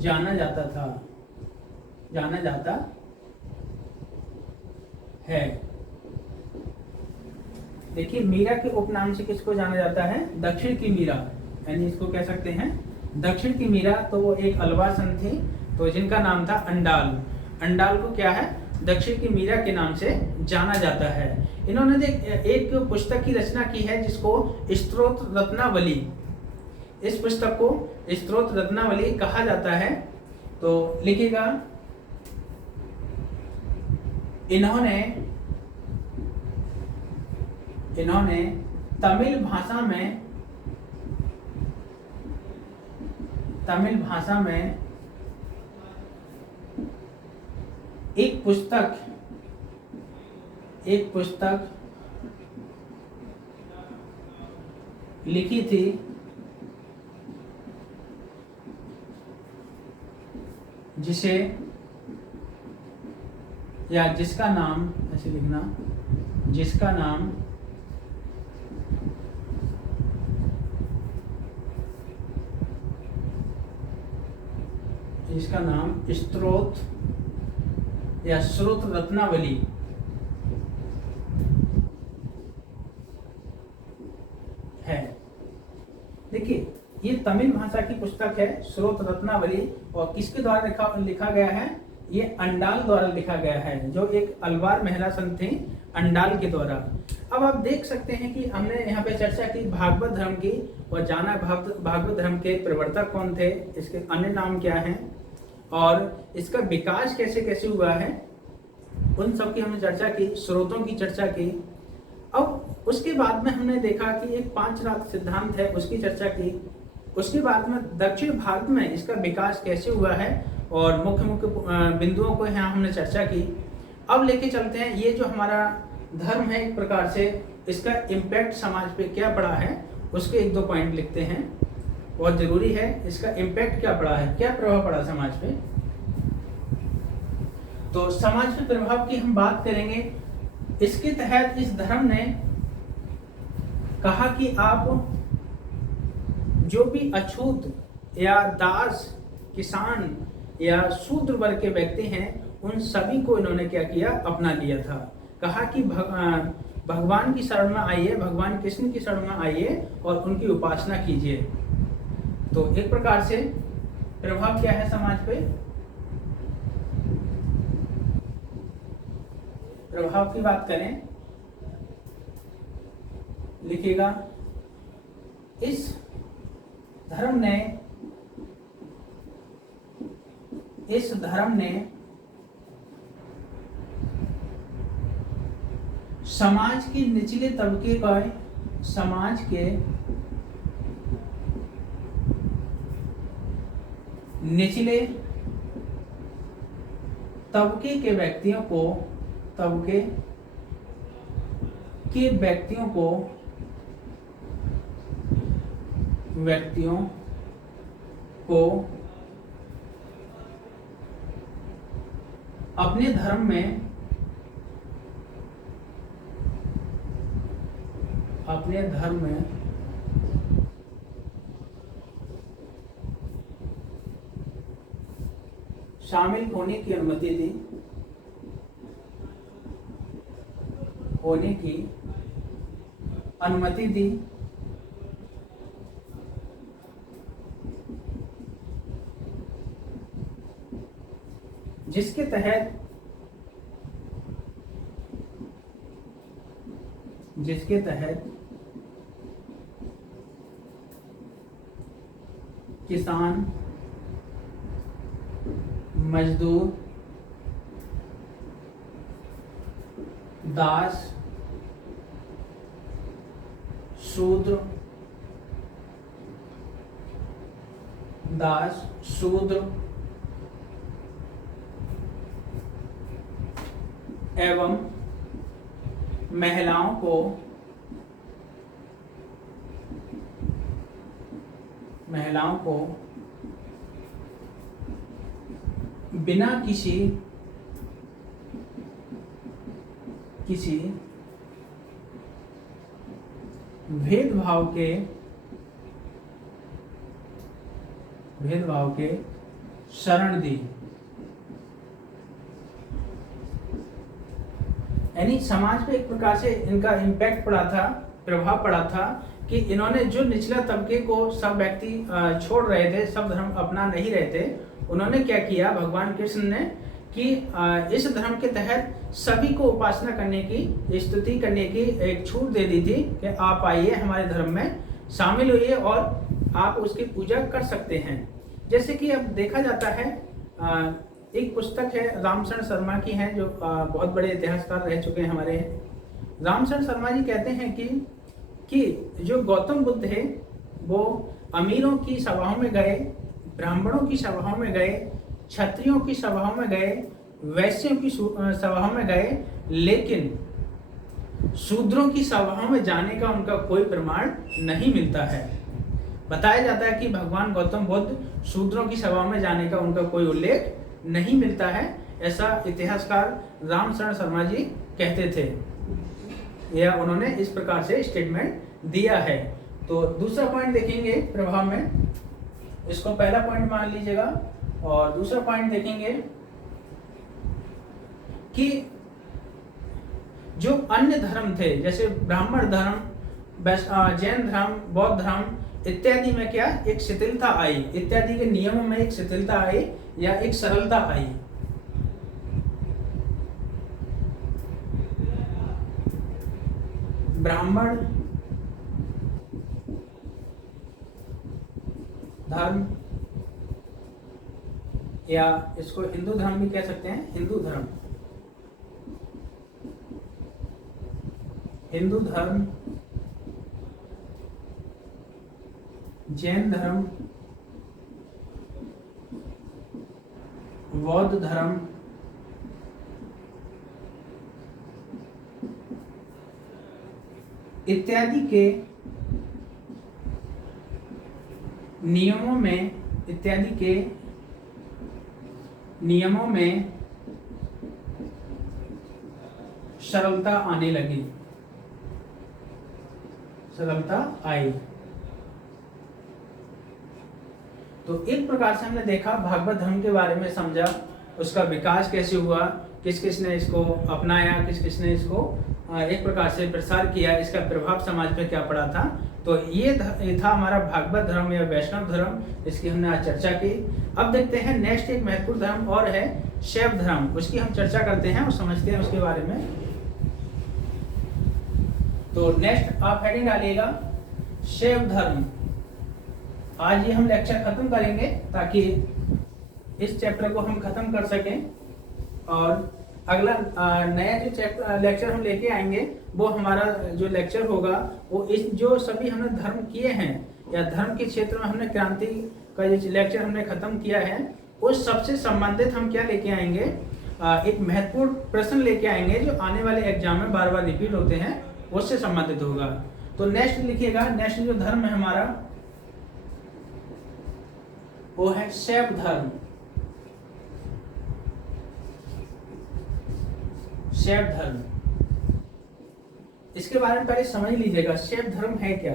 जाना जाता है। देखिए, मीरा के उपनाम से किसको जाना जाता है? दक्षिण की मीरा, यानी इसको कह सकते हैं दक्षिण की मीरा। तो वो एक अलवार संत थी, तो जिनका नाम था अंडाल। अंडाल को क्या है? दक्षिण की मीरा के नाम से जाना जाता है। इन्होंने एक पुस्तक की रचना की है जिसको स्तोत्र रत्नावली, इस पुस्तक को स्तोत्र रत्नावली कहा जाता है। तो लिखिएगा, इन्होंने तमिल भाषा में एक पुस्तक लिखी थी जिसे या जिसका नाम, ऐसे लिखना, जिसका नाम स्तोत्र या स्रोत रत्नावली है। देखिए, ये तमिल भाषा की पुस्तक है स्रोत रत्नावली, और किसके द्वारा लिखा गया है? ये अंडाल द्वारा लिखा गया है, जो एक अलवार महिला संत थी, अंडाल के द्वारा। अब आप देख सकते हैं कि हमने यहाँ पे चर्चा की भागवत धर्म की, और जाना भागवत धर्म के प्रवर्तक कौन थे, इसके अन्य नाम क्या हैं, और इसका विकास कैसे कैसे हुआ है, उन सब की हमने चर्चा की, स्रोतों की चर्चा की। अब उसके बाद में हमने देखा कि एक 5 रात सिद्धांत है, उसकी चर्चा की। उसके बाद में दक्षिण भारत में इसका विकास कैसे हुआ है, और मुख्य मुख्य बिंदुओं को यहाँ हमने चर्चा की। अब लेके चलते हैं, ये जो हमारा धर्म है एक प्रकार से, इसका इम्पैक्ट समाज पे क्या पड़ा है, उसके 1-2 पॉइंट लिखते हैं, बहुत जरूरी है। इसका इम्पैक्ट क्या पड़ा है, क्या प्रभाव पड़ा समाज पे। तो समाज पे प्रभाव की हम बात करेंगे। इसके तहत इस धर्म ने कहा कि आप जो भी अछूत या दास, किसान या शूद्र वर्ग के व्यक्ति हैं, उन सभी को इन्होंने क्या किया, अपना लिया था। कहा कि भगवान की शरण में आइए, भगवान कृष्ण की शरण में आइए और उनकी उपासना कीजिए। तो एक प्रकार से प्रभाव क्या है समाज पे, प्रभाव की बात करें, लिखिएगा, इस धर्म ने समाज के निचले तबके का, समाज के निचले तबके के व्यक्तियों को अपने धर्म में शामिल होने की अनुमति दी। जिसके तहत किसान, मजदूर, दास, शूद्र एवं महिलाओं को बिना किसी भेदभाव के शरण दी। यानी समाज पे एक प्रकार से इनका इम्पैक्ट पड़ा था, प्रभाव पड़ा था कि इन्होंने जो निचला तबके को सब व्यक्ति छोड़ रहे थे, सब धर्म अपना नहीं रहे थे, उन्होंने क्या किया, भगवान कृष्ण ने कि इस धर्म के तहत सभी को उपासना करने की, स्तुति करने की एक छूट दे दी थी कि आप आइए हमारे धर्म में शामिल होइए और आप उसकी पूजा कर सकते हैं। जैसे कि अब देखा जाता है, एक पुस्तक है रामशरण शर्मा की है, जो बहुत बड़े इतिहासकार रह चुके हैं हमारे। रामशरण शर्मा जी कहते हैं कि जो गौतम बुद्ध है वो अमीरों की सभाओं में गए, ब्राह्मणों की सभाओं में गए, क्षत्रियों की सभाओं में गए, वैश्यों की सभाओं में गए, लेकिन शूद्रों की सभाओं में जाने का उनका कोई प्रमाण नहीं मिलता है। बताया जाता है कि भगवान गौतम बुद्ध शूद्रों की सभाओं में जाने का उनका कोई उल्लेख नहीं मिलता है, ऐसा इतिहासकार रामशरण शर्मा जी कहते थे, या उन्होंने इस प्रकार से स्टेटमेंट दिया है। तो दूसरा पॉइंट देखेंगे प्रभाव में, इसको पहला पॉइंट मान लीजिएगा, और दूसरा पॉइंट देखेंगे कि जो अन्य धर्म थे जैसे ब्राह्मण धर्म, जैन धर्म, बौद्ध धर्म इत्यादि में क्या एक शिथिलता आई, इत्यादि के नियमों में एक शिथिलता आई या एक सरलता आई। ब्राह्मण धर्म, या इसको हिंदू धर्म भी कह सकते हैं, हिंदू धर्म, हिंदू धर्म, जैन धर्म, बौद्ध धर्म, इत्यादि के नियमों में, इत्यादि के नियमों में सरलता आने लगी, सरलता आई। तो एक प्रकार से हमने देखा भागवत धर्म के बारे में, समझा उसका विकास कैसे हुआ, किस किस ने इसको अपनाया, किस किस ने इसको एक प्रकार से प्रसार किया, इसका प्रभाव समाज पे क्या पड़ा था। तो ये था हमारा भागवत धर्म या वैष्णव धर्म, इसकी हमने आज चर्चा की। अब देखते हैं नेक्स्ट एक महत्वपूर्ण धर्म और है शैव धर्म, उसकी हम चर्चा करते हैं और समझते हैं उसके बारे में। तो नेक्स्ट आप हेडिंग डालिएगा शैव धर्म। आज ये हम लेक्चर खत्म करेंगे ताकि इस चैप्टर को हम खत्म कर सकें, और अगला नया जो लेक्चर हम लेके आएंगे वो हमारा जो लेक्चर होगा वो इस जो सभी हमने धर्म किए हैं या धर्म के क्षेत्र में हमने क्रांति का जो लेक्चर हमने खत्म किया है उस सबसे संबंधित हम क्या लेके आएंगे, एक महत्वपूर्ण प्रश्न लेके आएंगे जो आने वाले एग्जाम में बार बार रिपीट होते हैं, उससे संबंधित होगा। तो नेक्स्ट लिखिएगा, नेक्स्ट जो धर्म है हमारा वो है शैव धर्म। शैव धर्म, इसके बारे में पहले समझ लीजिएगा शैव धर्म है क्या।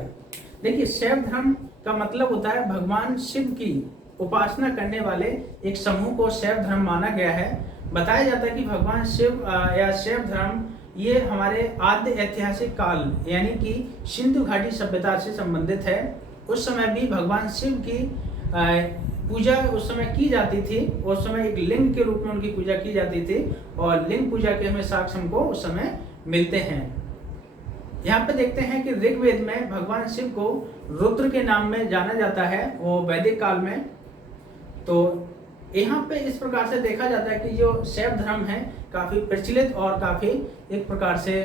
देखिए शैव धर्म का मतलब होता है भगवान शिव की उपासना करने वाले एक समूह को शैव धर्म माना गया है। बताया जाता है कि भगवान शिव या शैव धर्म ये हमारे आद्य ऐतिहासिक काल यानी कि सिंधु घाटी सभ्यता से संबंधित है। उस समय भी भगवान शिव की पूजा उस समय की जाती थी, उस समय एक लिंग के रूप में उनकी पूजा की जाती थी और लिंग पूजा के हमें साक्ष्य हमको उस समय मिलते हैं। यहाँ पे देखते हैं कि ऋग्वेद में भगवान शिव को रुद्र के नाम में जाना जाता है, वो वैदिक काल में। तो यहाँ पे इस प्रकार से देखा जाता है कि जो शैव धर्म है काफी प्रचलित और काफी एक प्रकार से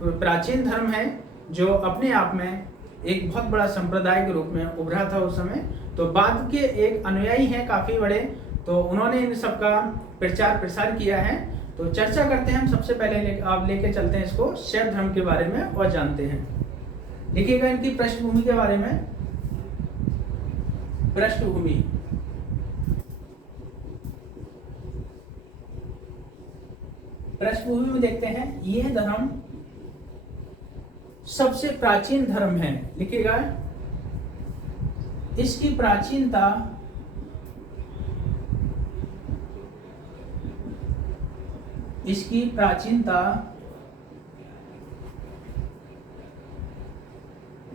प्राचीन धर्म है जो अपने आप में एक बहुत बड़ा संप्रदाय के रूप में उभरा था उस समय। तो बाद के एक अनुयायी हैं काफी बड़े, तो उन्होंने इन सबका प्रचार प्रसार किया है। तो चर्चा करते हैं हम, सबसे पहले आप लेके चलते हैं इसको शैव धर्म के बारे में और जानते हैं। लिखिएगा इनकी पृष्ठभूमि के बारे में। पृष्ठभूमि, पृष्ठभूमि में देखते हैं यह धर्म सबसे प्राचीन धर्म है। लिखिएगा इसकी प्राचीनता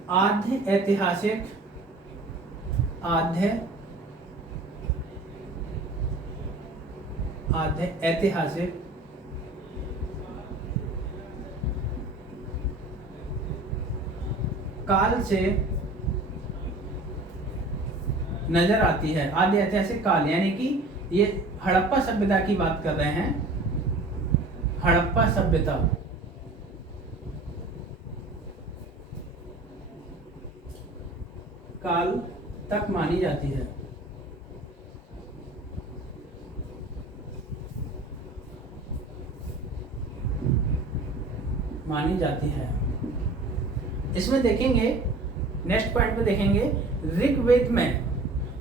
आद्य ऐतिहासिक ऐतिहासिक काल से नजर आती है। आदि ऐतिहासिक काल यानी कि ये हड़प्पा सभ्यता की बात कर रहे हैं। हड़प्पा सभ्यता काल तक मानी जाती है। मानी जाती है। इसमें देखेंगे, नेक्स्ट पॉइंट पे देखेंगे,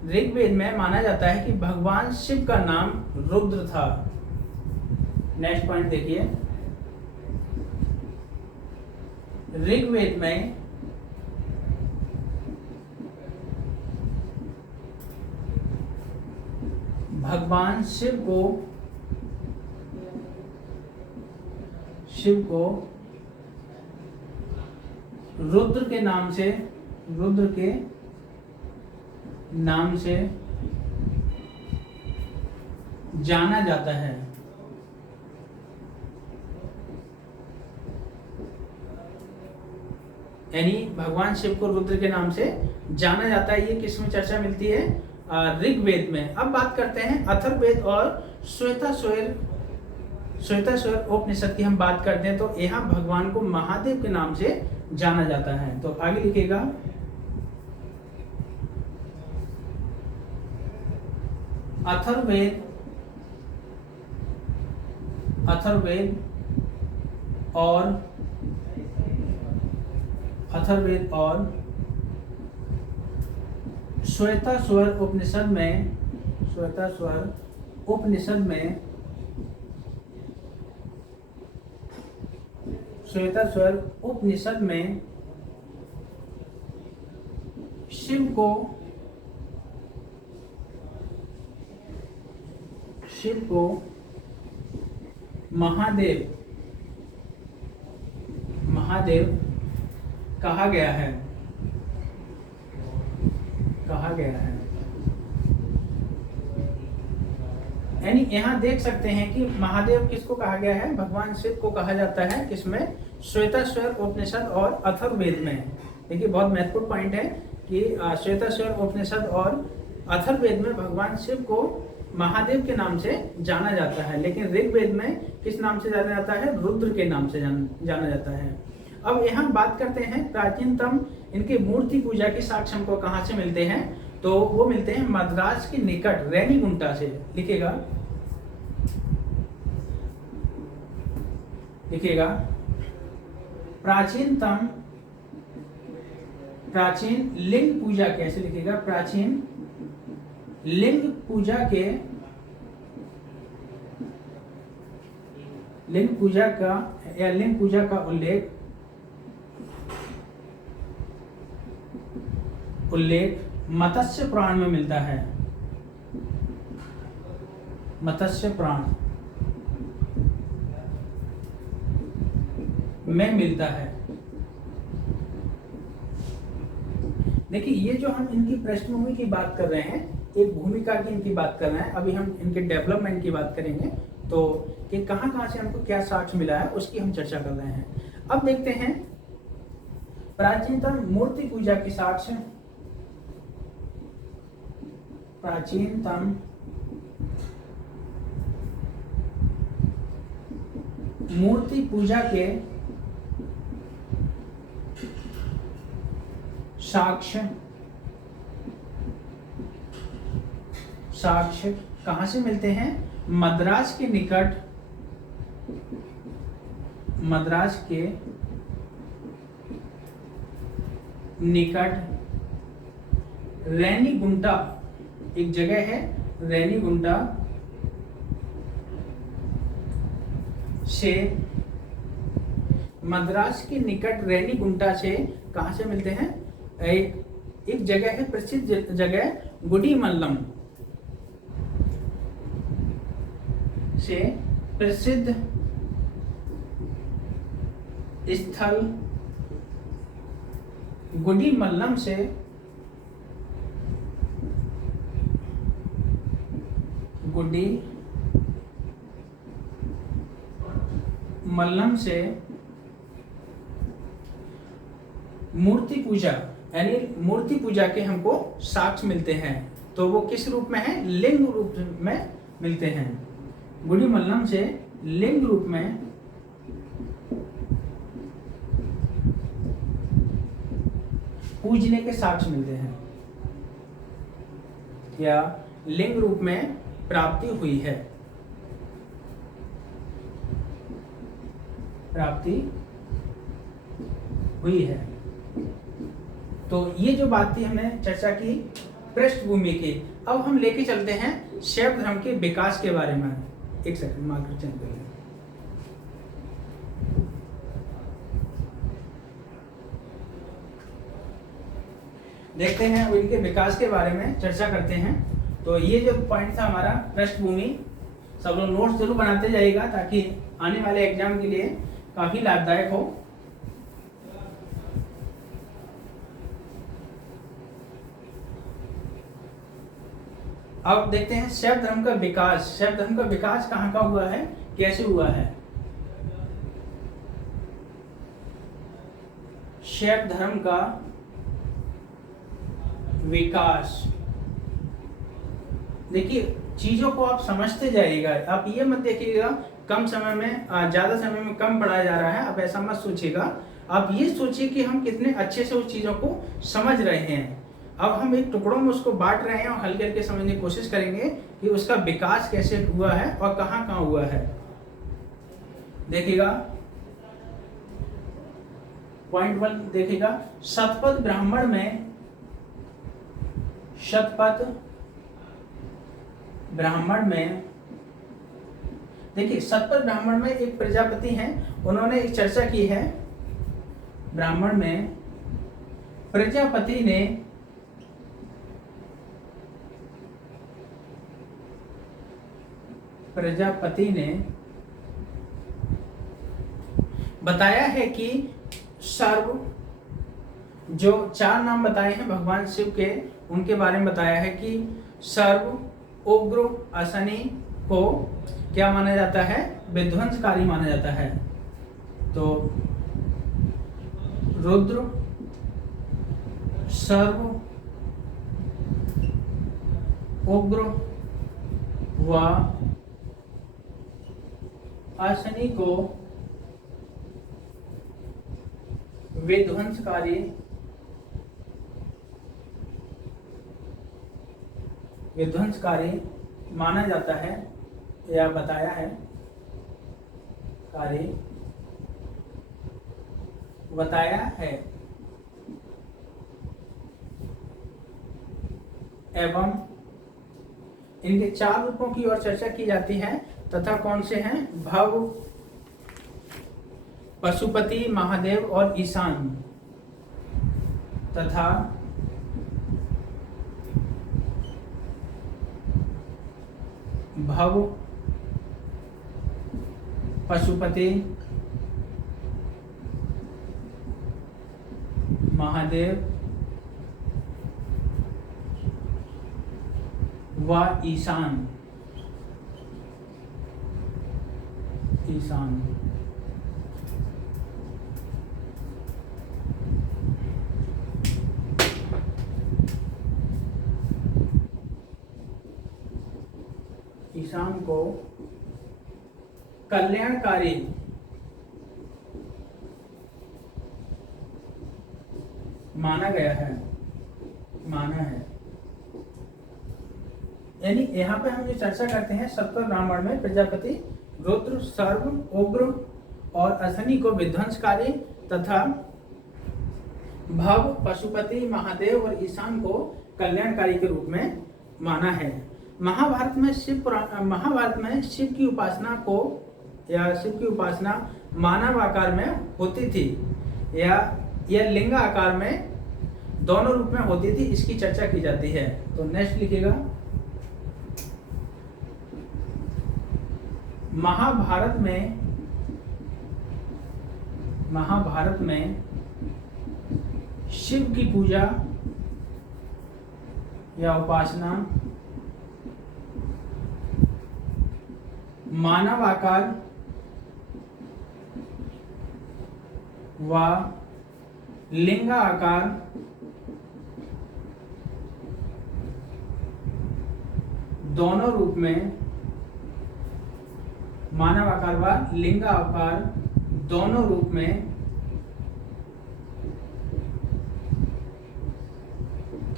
ऋग्वेद में माना जाता है कि भगवान शिव का नाम रुद्र था। नेक्स्ट पॉइंट देखिए, ऋग्वेद में भगवान शिव को रुद्र के नाम से जाना जाता है। यानी भगवान शिव को रुद्र के नाम से जाना जाता है। ये किस में चर्चा मिलती है? ऋग्वेद में। अब बात करते हैं अथर्ववेद और श्वेताश्वर उपनिषद की हम बात करते हैं, तो यहाँ भगवान को महादेव के नाम से जाना जाता है। तो आगे लिखिएगा, अथर्ववेद और श्वेताश्वर उपनिषद में शिव को महादेव कहा गया है। यानी यहाँ देख सकते हैं कि महादेव किसको कहा गया है? भगवान शिव को कहा जाता है। किसमें? श्वेताश्वर उपनिषद और अथर्ववेद में। देखिए बहुत महत्वपूर्ण पॉइंट है कि श्वेताश्वर उपनिषद और अथर्ववेद में भगवान शिव को महादेव के नाम से जाना जाता है, लेकिन ऋग्वेद में किस नाम से जाना जाता है? रुद्र के नाम से जाना जाता है। अब यहाँ बात करते हैं प्राचीनतम इनके मूर्ति पूजा के साक्ष्य हमको कहाँ से मिलते हैं? तो वो मिलते हैं मद्रास के निकट रेनीगुंटा से। लिखिएगा प्राचीन लिंग पूजा कैसे लिखिएगा? प्राचीन लिंग पूजा का उल्लेख मत्स्य पुराण में मिलता है। मत्स्य पुराण में मिलता है। देखिए ये जो हम इनकी पृष्ठभूमि की बात कर रहे हैं, एक भूमिका की इनकी बात कर रहे हैं। अभी हम इनके डेवलपमेंट की बात करेंगे, तो कि कहाँ से हमको क्या साक्ष्य मिला है उसकी हम चर्चा कर रहे हैं। अब देखते हैं प्राचीनतम मूर्ति पूजा के साक्ष्य। प्राचीनतम मूर्ति पूजा के साक्ष्य कहां से मिलते हैं? मद्रास के निकट रेनीगुंटा एक जगह है, रेनीगुंटा से मद्रास के निकट रेनीगुंटा से कहां से मिलते हैं? एक जगह है, प्रसिद्ध जगह गुडीमल्लम से प्रसिद्ध स्थल गुडीमल्लम से मल्लम से मूर्ति पूजा यानी मूर्ति पूजा के हमको साक्ष्य मिलते हैं। तो वो किस रूप में है? लिंग रूप में मिलते हैं। गुड़ीमल्लम से लिंग रूप में पूजने के साक्ष्य मिलते हैं या लिंग रूप में प्राप्ति हुई है, प्राप्ति हुई है। तो ये जो बात थी हमने चर्चा की पृष्ठभूमि की। अब हम लेके चलते हैं शैव धर्म के विकास के बारे में। एक सेकंड मार्कर चेंज कर लें। देखते हैं इनके विकास के बारे में चर्चा करते हैं। तो ये जो पॉइंट था हमारा पृष्ठभूमि, सब लोग नोट्स जरूर बनाते जाइएगा ताकि आने वाले एग्जाम के लिए काफी लाभदायक हो। अब देखते हैं शैव धर्म का विकास। शैव धर्म का विकास कहाँ का हुआ है, कैसे हुआ है? शैव धर्म का विकास, देखिए चीजों को आप समझते जाइएगा। आप ये मत देखिएगा कम समय में ज्यादा समय में कम पढ़ाया जा रहा है, आप ऐसा मत सोचिएगा। आप ये सोचिए कि हम कितने अच्छे से उस चीजों को समझ रहे हैं। अब हम एक टुकड़ों में उसको बांट रहे हैं और हल करके समझने की कोशिश करेंगे कि उसका विकास कैसे हुआ है और कहाँ कहाँ हुआ है। देखिएगा पॉइंट 1 देखिएगा, शतपथ ब्राह्मण में, शतपथ ब्राह्मण में, देखिए शतपथ ब्राह्मण में एक प्रजापति हैं, उन्होंने एक चर्चा की है। ब्राह्मण में प्रजापति ने बताया है कि सर्व, जो 4 नाम बताए हैं भगवान शिव के, उनके बारे में बताया है कि सर्व, उग्र, असनी को क्या माना जाता है? विध्वंसकारी माना जाता है। तो रुद्र, सर्व, उग्र व असनी को विध्वंसकारी माना जाता है या बताया है, बताया है। एवं इनके 4 रूपों की ओर चर्चा की जाती है तथा कौन से हैं? भव, पशुपति, महादेव और ईशान तथा भव, पशुपति, महादेव व ईशान। ईशान को कल्याणकारी माना गया है, माना है। यानी यहाँ पे हम जो चर्चा करते हैं शतपथ ब्राह्मण में प्रजापति रुद्र, सर्व, उग्र और असनी को विध्वंसकारी तथा भव, पशुपति, महादेव और ईशान को कल्याणकारी के रूप में माना है। महाभारत में शिव की उपासना को या शिव की उपासना मानव आकार में होती थी या लिंग आकार में, दोनों रूप में होती थी, इसकी चर्चा की जाती है। तो नेक्स्ट लिखिएगा, महाभारत में शिव की पूजा या उपासना मानव आकार व लिंगाकार दोनों रूप में, मानव आकार व लिंगाकार दोनों रूप में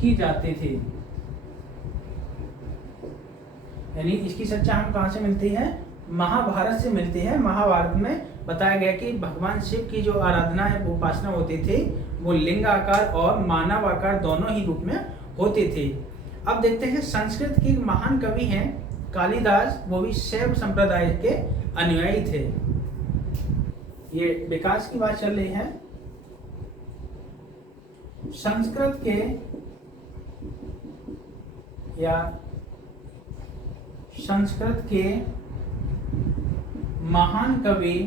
की जाती थी। यानी इसकी सच्चा हम कहां से मिलती है? महाभारत से मिलती है। महाभारत में बताया गया कि भगवान शिव की जो आराधना है, वो उपासना होती थी, वो लिंग आकार और मानव आकार दोनों ही रूप में होती थी। अब देखते हैं संस्कृत की महान कवि हैं कालिदास, वो भी शैव संप्रदाय के अनुयायी थे। ये विकास की बात चल रही है। संस्कृत के महान कवि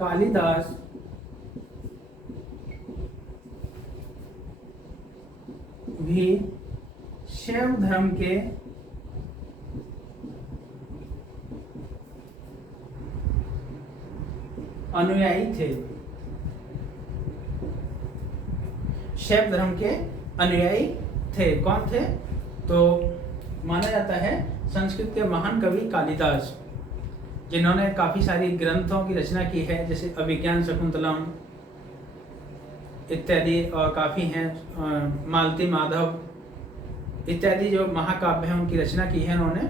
कालिदास भी शैव धर्म के अनुयायी थे। शैव धर्म के अनुयायी थे। कौन थे? तो माना जाता है संस्कृत के महान कवि कालिदास, जिन्होंने काफी सारी ग्रंथों की रचना की है, जैसे अभिज्ञान शकुंतलम इत्यादि, और काफी हैं मालती माधव इत्यादि जो महाकाव्य हैं उनकी रचना की है उन्होंने।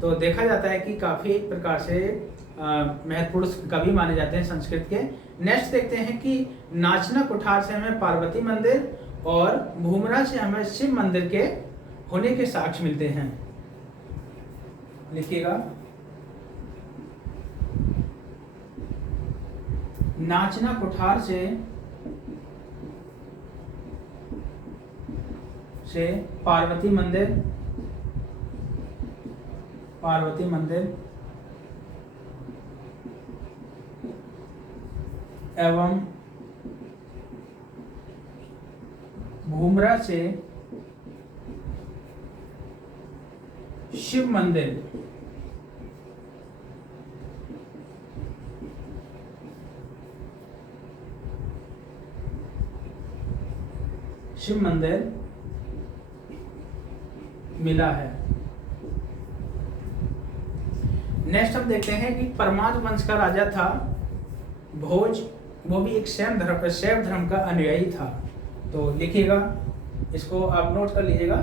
तो देखा जाता है कि काफी प्रकार से महत्वपूर्ण कवि माने जाते हैं संस्कृत के। नेक्स्ट देखते हैं कि नाचना कुठार से हमें पार्वती मंदिर और भूमरा से हमें शिव मंदिर के होने के साक्ष्य मिलते हैं। लिखिएगा, नाचना कुठार से पार्वती मंदिर एवं भूमरा से शिव मंदिर मिला है। नेक्स्ट हम देखते हैं कि परमार वंश का राजा था भोज, वो भी एक शैव धर्म का अनुयायी था। तो लिखिएगा, इसको आप नोट कर लीजिएगा।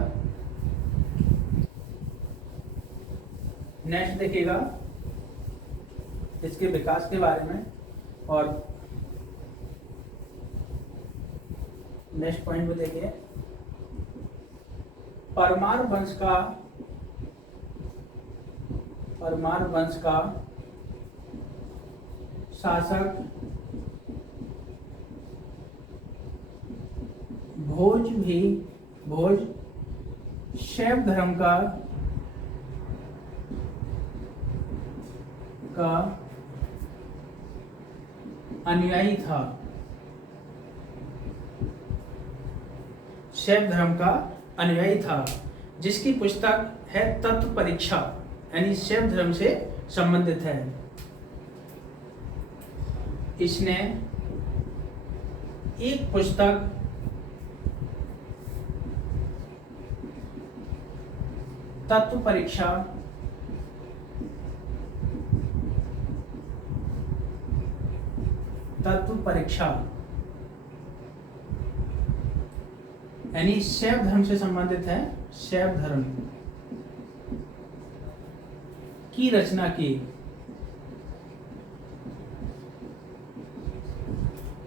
नेक्स्ट देखिएगा इसके विकास के बारे में, और नेक्स्ट पॉइंट में देखिए, परमार वंश का शासक भोज शैव धर्म का अनुयायी था। शैव धर्म का अनुयायी था, जिसकी पुस्तक है तत्व परीक्षा, यानी शैव धर्म से संबंधित है। इसने एक पुस्तक तत्व परीक्षा यानी शैव धर्म से संबंधित है, शैव धर्म की रचना की।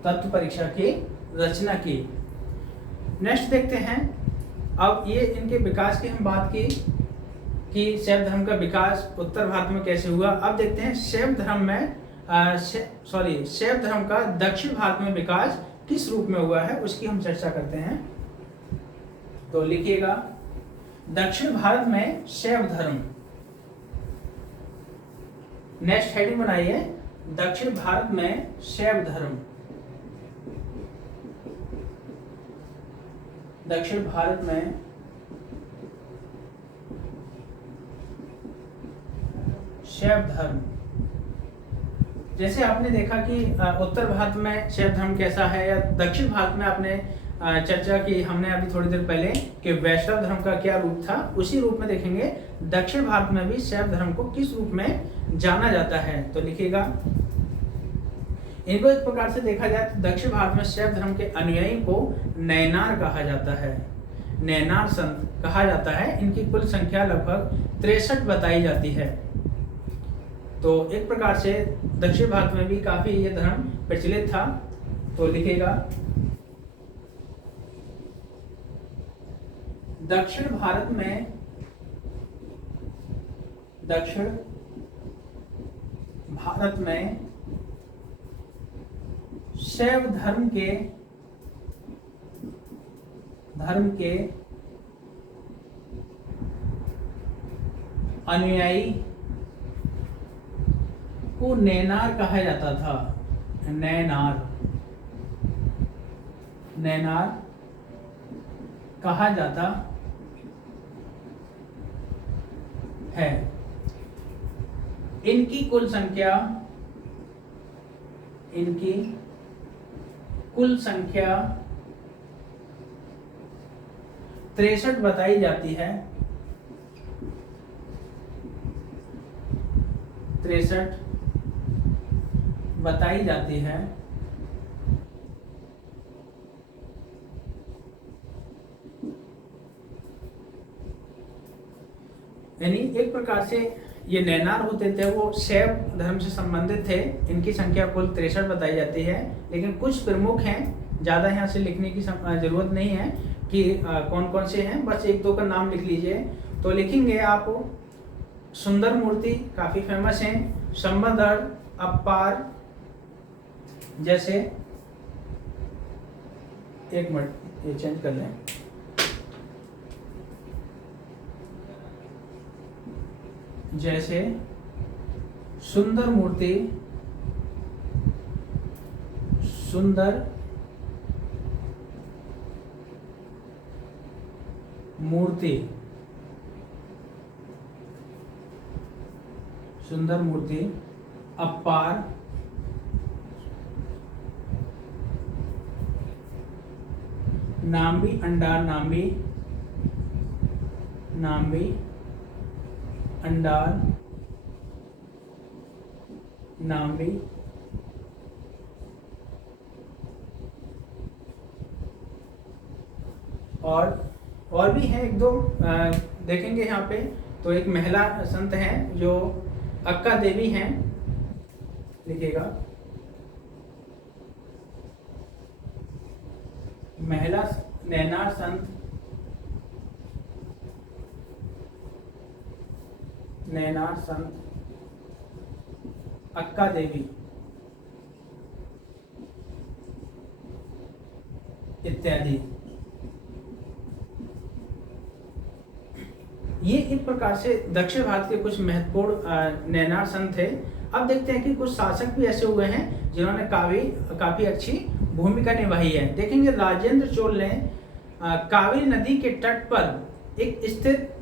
तत्व परीक्षा की रचना की। नेक्स्ट देखते हैं, अब ये इनके विकास की हम बात की कि शैव धर्म का विकास उत्तर भारत में कैसे हुआ। अब देखते हैं शैव धर्म का दक्षिण भारत में विकास किस रूप में हुआ है, उसकी हम चर्चा करते हैं। तो लिखिएगा, दक्षिण भारत में शैव धर्म। नेक्स्ट हेडिंग बनाइए, दक्षिण भारत में शैव धर्म। दक्षिण भारत में शैव धर्म। जैसे आपने देखा कि उत्तर भारत में शैव धर्म कैसा है, या दक्षिण भारत में आपने चर्चा की हमने अभी थोड़ी देर पहले कि वैष्णव धर्म का क्या रूप था, उसी रूप में देखेंगे दक्षिण भारत में भी शैव धर्म को किस रूप में जाना जाता है। तो लिखिएगा, इनको एक प्रकार से देखा जाए तो दक्षिण भारत में शैव धर्म के अनुयायी को नैनार कहा जाता है, नैनार संत कहा जाता है। इनकी कुल संख्या लगभग 63 बताई जाती है। तो एक प्रकार से दक्षिण भारत में भी काफी ये धर्म प्रचलित था। तो लिखेगा, दक्षिण भारत में शैव धर्म के अनुयायी को नैनार कहा जाता था। नैनार कहा जाता है। इनकी कुल संख्या 63 बताई जाती है। 63 बताई जाती है। यानी एक प्रकार से ये नैनार होते थे, वो शैव धर्म से संबंधित थे। इनकी संख्या कुल 63 बताई जाती है, लेकिन कुछ प्रमुख हैं, ज़्यादा यहाँ से लिखने की जरूरत नहीं है कि कौन कौन से हैं, बस एक दो का नाम लिख लीजिए। तो लिखेंगे आप, सुंदर मूर्ति काफ़ी फेमस हैं, संबंधर, अपार, जैसे एक मिनट ये चेंज कर लें, जैसे सुंदर मूर्ति, सुंदर मूर्ति, सुंदर मूर्ति, अपार, नाम्बी अंडार, नाम्बी अंडार, नाम्बी और भी हैं एक दो देखेंगे यहाँ पे। तो एक महिला संत हैं जो अक्का देवी हैं, लिखिएगा, महिला नैनार संत, नैनार संत अक्का देवी इत्यादि। ये एक प्रकार से दक्षिण भारत के कुछ महत्वपूर्ण नैनार संत थे। अब देखते हैं कि कुछ शासक भी ऐसे हुए हैं जिन्होंने काफी अच्छी भूमिका निभाई है। देखेंगे, राजेंद्र चोल ने कावेरी नदी के तट पर एक स्थित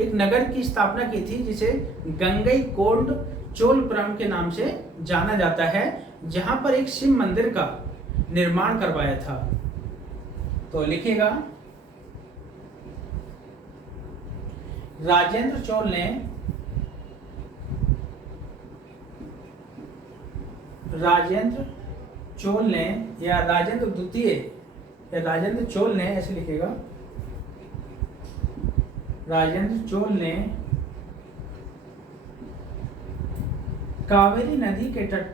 एक नगर की स्थापना की थी, जिसे गंगईकोंड चोलपुरम के नाम से जाना जाता है, जहां पर एक शिव मंदिर का निर्माण करवाया था। तो लिखिएगा, राजेंद्र चोल ने या राजेंद्र द्वितीय या राजेंद्र चोल ने, ऐसे लिखेगा, राजेंद्र चोल ने कावेरी नदी के तट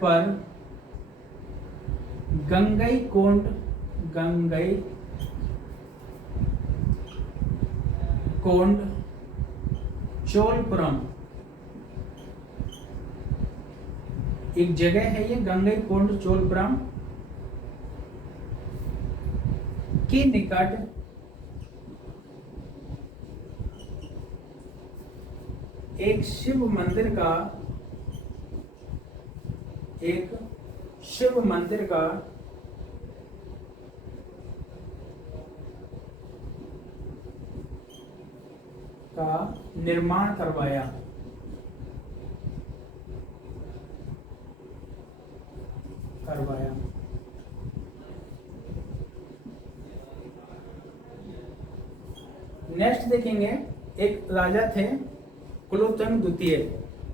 पर गंगईकोंड चोलपुरम, एक जगह है ये गंगईकोंड चोलपुरम के निकट एक शिव मंदिर का का निर्माण करवाया। नेक्स्ट देखेंगे, एक राजा थे कुलोत्तुंग द्वितीय।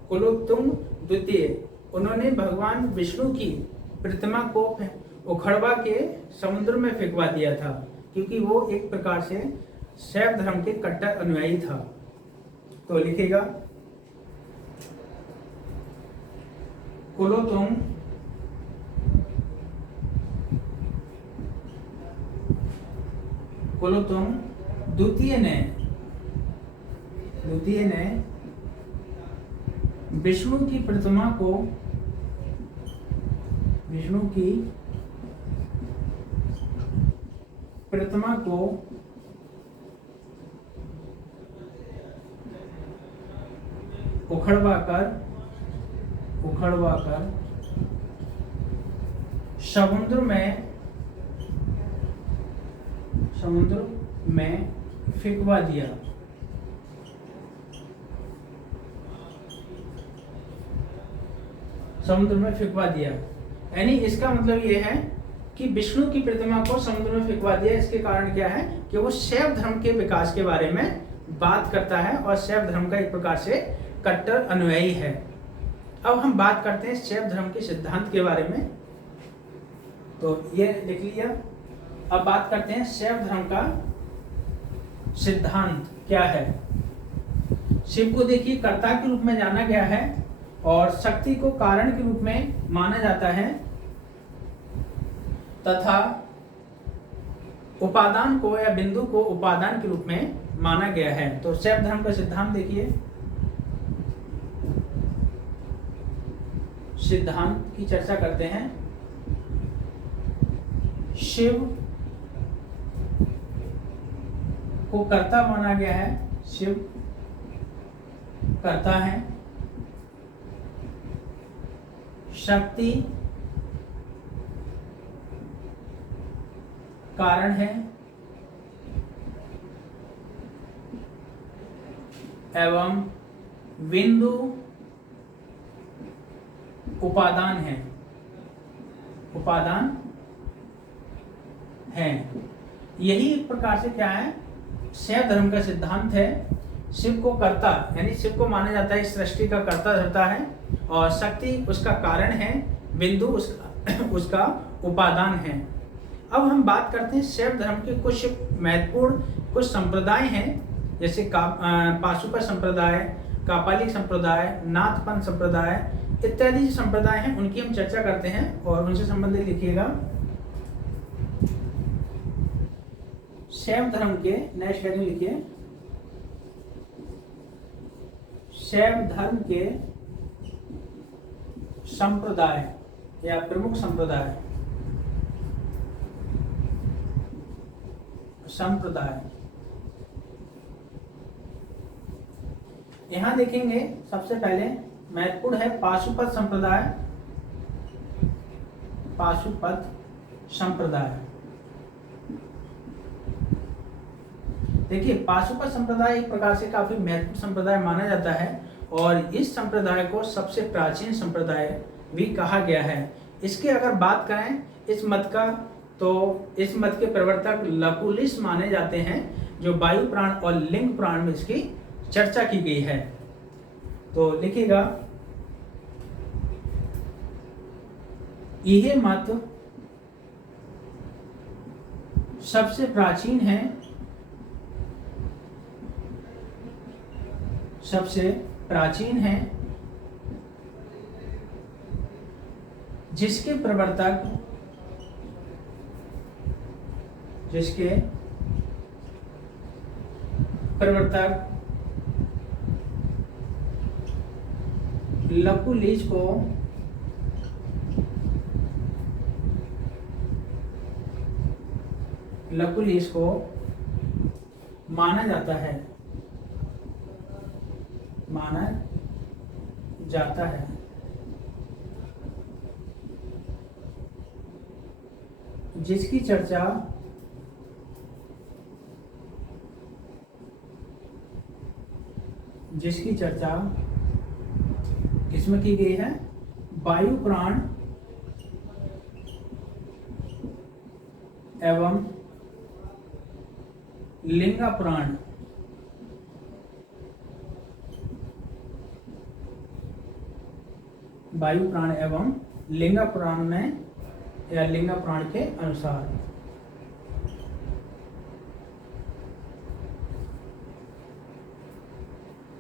कुलोत्तुंग द्वितीय, उन्होंने भगवान विष्णु की प्रतिमा को उखड़वा के समुद्र में फेंकवा दिया था, क्योंकि वो एक प्रकार से शैव धर्म के कट्टर अनुयायी था। तो लिखेगा कुलोत्तुंग द्वितीय ने विष्णु की प्रतिमा को उखड़वा कर समुद्र में फेंकवा दिया। यानी इसका मतलब ये है कि विष्णु की प्रतिमा को समुद्र में फेंकवा दिया। इसके कारण क्या है कि वो शैव धर्म के विकास के बारे में बात करता है और शैव धर्म का एक प्रकार से कट्टर अनुयायी है। अब हम बात करते हैं शैव धर्म के सिद्धांत के बारे में। तो ये लिख लिया। अब बात करते हैं शैव धर्म का सिद्धांत क्या है। शिव को देखिए कर्ता के रूप में जाना गया है और शक्ति को कारण के रूप में माना जाता है, तथा उपादान को या बिंदु को उपादान के रूप में माना गया है। तो शैव धर्म का सिद्धांत देखिए, सिद्धांत की चर्चा करते हैं। शिव को कर्ता माना गया है, शिव कर्ता है, शक्ति कारण है एवं बिंदु उपादान है। यही एक प्रकार से क्या है, शैव धर्म का सिद्धांत है। शिव को कर्ता यानी शिव को माना जाता है सृष्टि का कर्ता धरता है और शक्ति उसका कारण है, बिंदु उसका उपादान है। अब हम बात करते हैं शैव धर्म के कुछ महत्वपूर्ण कुछ संप्रदाय हैं, जैसे पाशुपत संप्रदाय, कापालिक संप्रदाय, नाथपंथ संप्रदाय इत्यादि जो संप्रदाय हैं उनकी हम चर्चा करते हैं और उनसे संबंधित लिखिएगा। शैव धर्म के नेक्स्ट हेडिंग लिखिए, शैव धर्म के संप्रदाय या प्रमुख संप्रदाय। यहां देखेंगे सबसे पहले महत्वपूर्ण है पाशुपत संप्रदाय। देखिए पाशुपत संप्रदाय एक प्रकार से काफी महत्वपूर्ण संप्रदाय माना जाता है और इस संप्रदाय को सबसे प्राचीन संप्रदाय भी कहा गया है। इसके अगर बात करें इस मत का, तो इस मत के प्रवर्तक लकुलिश माने जाते हैं, जो वायु प्राण और लिंग प्राण में इसकी चर्चा की गई है। तो लिखिएगा, यह मत सबसे प्राचीन है, जिसके प्रवर्तक लकुलिश को माना जाता है। जिसकी चर्चा जिसकी चर्चा किसमें की गई है? वायु प्राण एवं लिंगा प्राण। वायु प्राण एवं लिंगा प्राण में या लिंगा प्राण के अनुसार।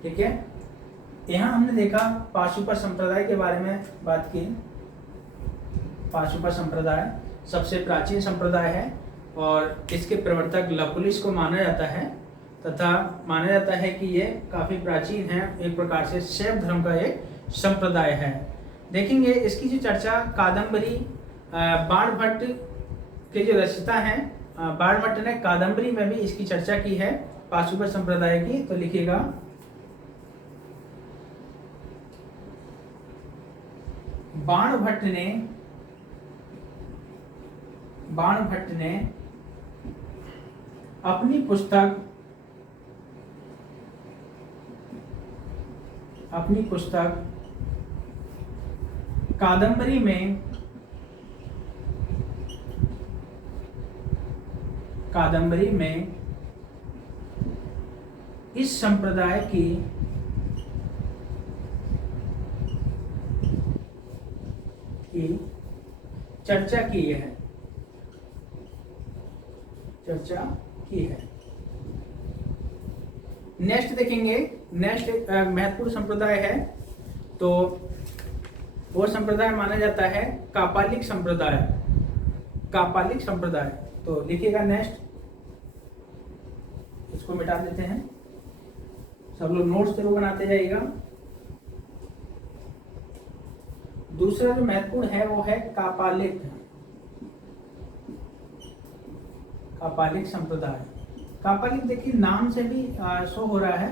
ठीक है, यहां हमने देखा पाशुपत संप्रदाय के बारे में बात की। पाशुपत संप्रदाय सबसे प्राचीन संप्रदाय है और इसके प्रवर्तक लकुलिश को माना जाता है तथा माना जाता है कि ये काफी प्राचीन है, एक प्रकार से शैव धर्म का एक संप्रदाय है। देखेंगे इसकी जो चर्चा कादम्बरी बाणभट्ट के जो रचयिता हैं, बाणभट्ट ने कादम्बरी में भी इसकी चर्चा की है पाशुपत संप्रदाय की। तो लिखिएगा बाणभट्ट ने अपनी पुस्तक कादम्बरी में इस संप्रदाय की चर्चा की है। नेक्स्ट देखेंगे, नेक्स्ट एक महत्वपूर्ण संप्रदाय है, तो वो संप्रदाय माना जाता है कापालिक संप्रदाय। तो लिखिएगा नेक्स्ट, इसको मिटा देते हैं, सब लोग नोट्स जरूर बनाते जाइएगा। दूसरा जो महत्वपूर्ण है वो है कापालिक संप्रदाय। कापालिक देखिए नाम से भी शो हो रहा है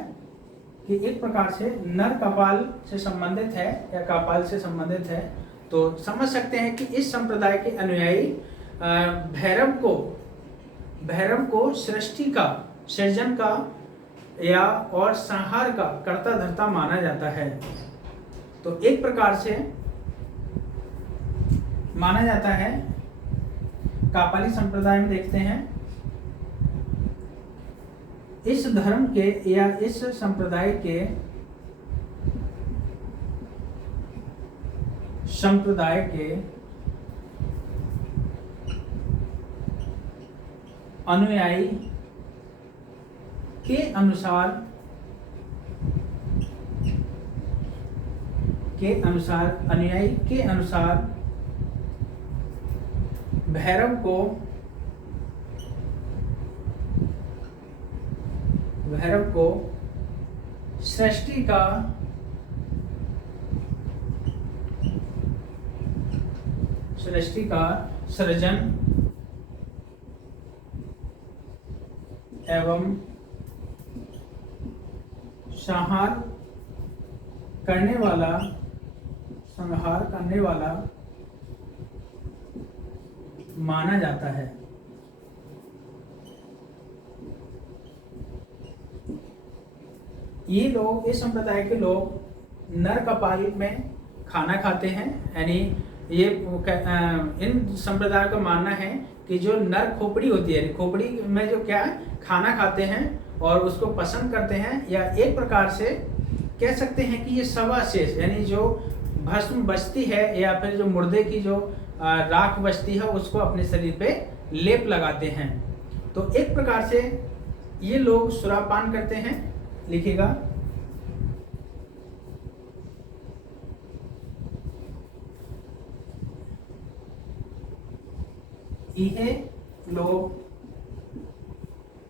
कि एक प्रकार से नर कपाल से संबंधित है या कापाल से संबंधित है। तो समझ सकते हैं कि इस संप्रदाय के अनुयायी भैरव को सृष्टि का, सृजन का या और संहार का कर्ता धर्ता माना जाता है। तो एक प्रकार से माना जाता है कापालिक संप्रदाय में। देखते हैं इस धर्म के या इस संप्रदाय के अनुयायी के अनुसार भैरव को सृष्टि का सृजन एवं संहार करने वाला माना जाता है। ये लोग, इस संप्रदाय के लोग नर कपाल में खाना खाते हैं, यानी ये इन संप्रदाय का मानना है कि जो नर खोपड़ी होती है, खोपड़ी में जो क्या है खाना खाते हैं और उसको पसंद करते हैं, या एक प्रकार से कह सकते हैं कि ये शवाशेष यानी जो भस्म बचती है या फिर जो मुर्दे की जो राख बचती है उसको अपने शरीर पे लेप लगाते हैं। तो एक प्रकार से ये लोग सुरापान करते हैं। लिखिएगा ये लोग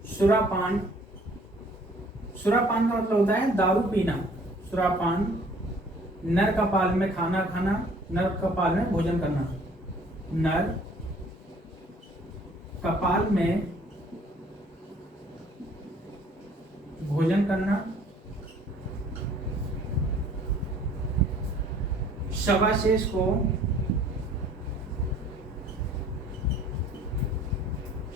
सुरापान का मतलब होता है दारू पीना। सुरापान, नर कपाल में खाना खाना, नर कपाल में भोजन करना। नर कपाल में भोजन करना, शवाशेष को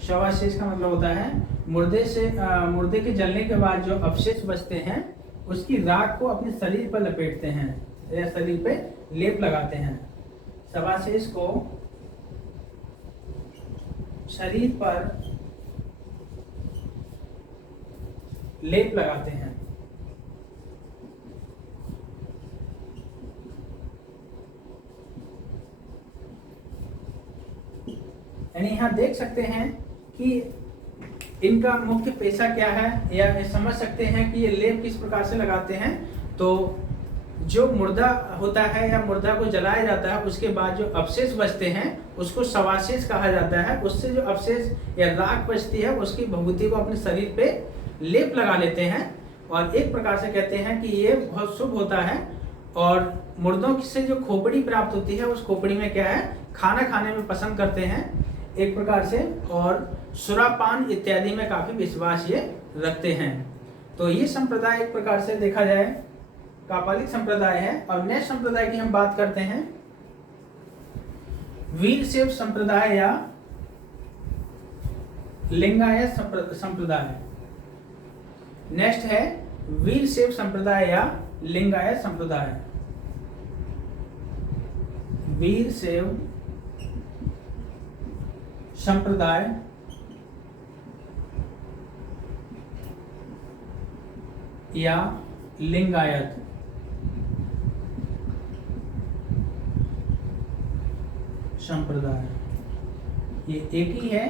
शवाशेष का मतलब होता है मुर्दे के जलने के बाद जो अवशेष बचते हैं उसकी राख को अपने शरीर पर लपेटते हैं या शरीर पे लेप लगाते हैं। शवाशेष को शरीर पर लेप लगाते हैं। यानी यहाँ देख सकते हैं कि इनका मुख्य पेशा क्या है, या समझ सकते हैं कि ये लेप किस प्रकार से लगाते हैं। तो जो मुर्दा होता है या मुर्दा को जलाया जाता है, उसके बाद जो अवशेष बचते हैं उसको शवाशेष कहा जाता है। उससे जो अवशेष या राख बचती है उसकी भभूति को अपने शरीर पे लेप लगा लेते हैं, और एक प्रकार से कहते हैं कि ये बहुत शुभ होता है। और मुर्दों से जो खोपड़ी प्राप्त होती है उस खोपड़ी में क्या है, खाना खाने में पसंद करते हैं एक प्रकार से, और सुरापान इत्यादि में काफी विश्वास ये रखते हैं। तो ये संप्रदाय एक प्रकार से देखा जाए कापालिक संप्रदाय है। और नेक्स्ट संप्रदाय की हम बात करते हैं वीरशैव संप्रदाय या लिंगायत संप्रदाय। नेक्स्ट है वीरशैव संप्रदाय या लिंगायत संप्रदाय। वीरशैव संप्रदाय या लिंगायत। संप्रदाय ये एक ही है।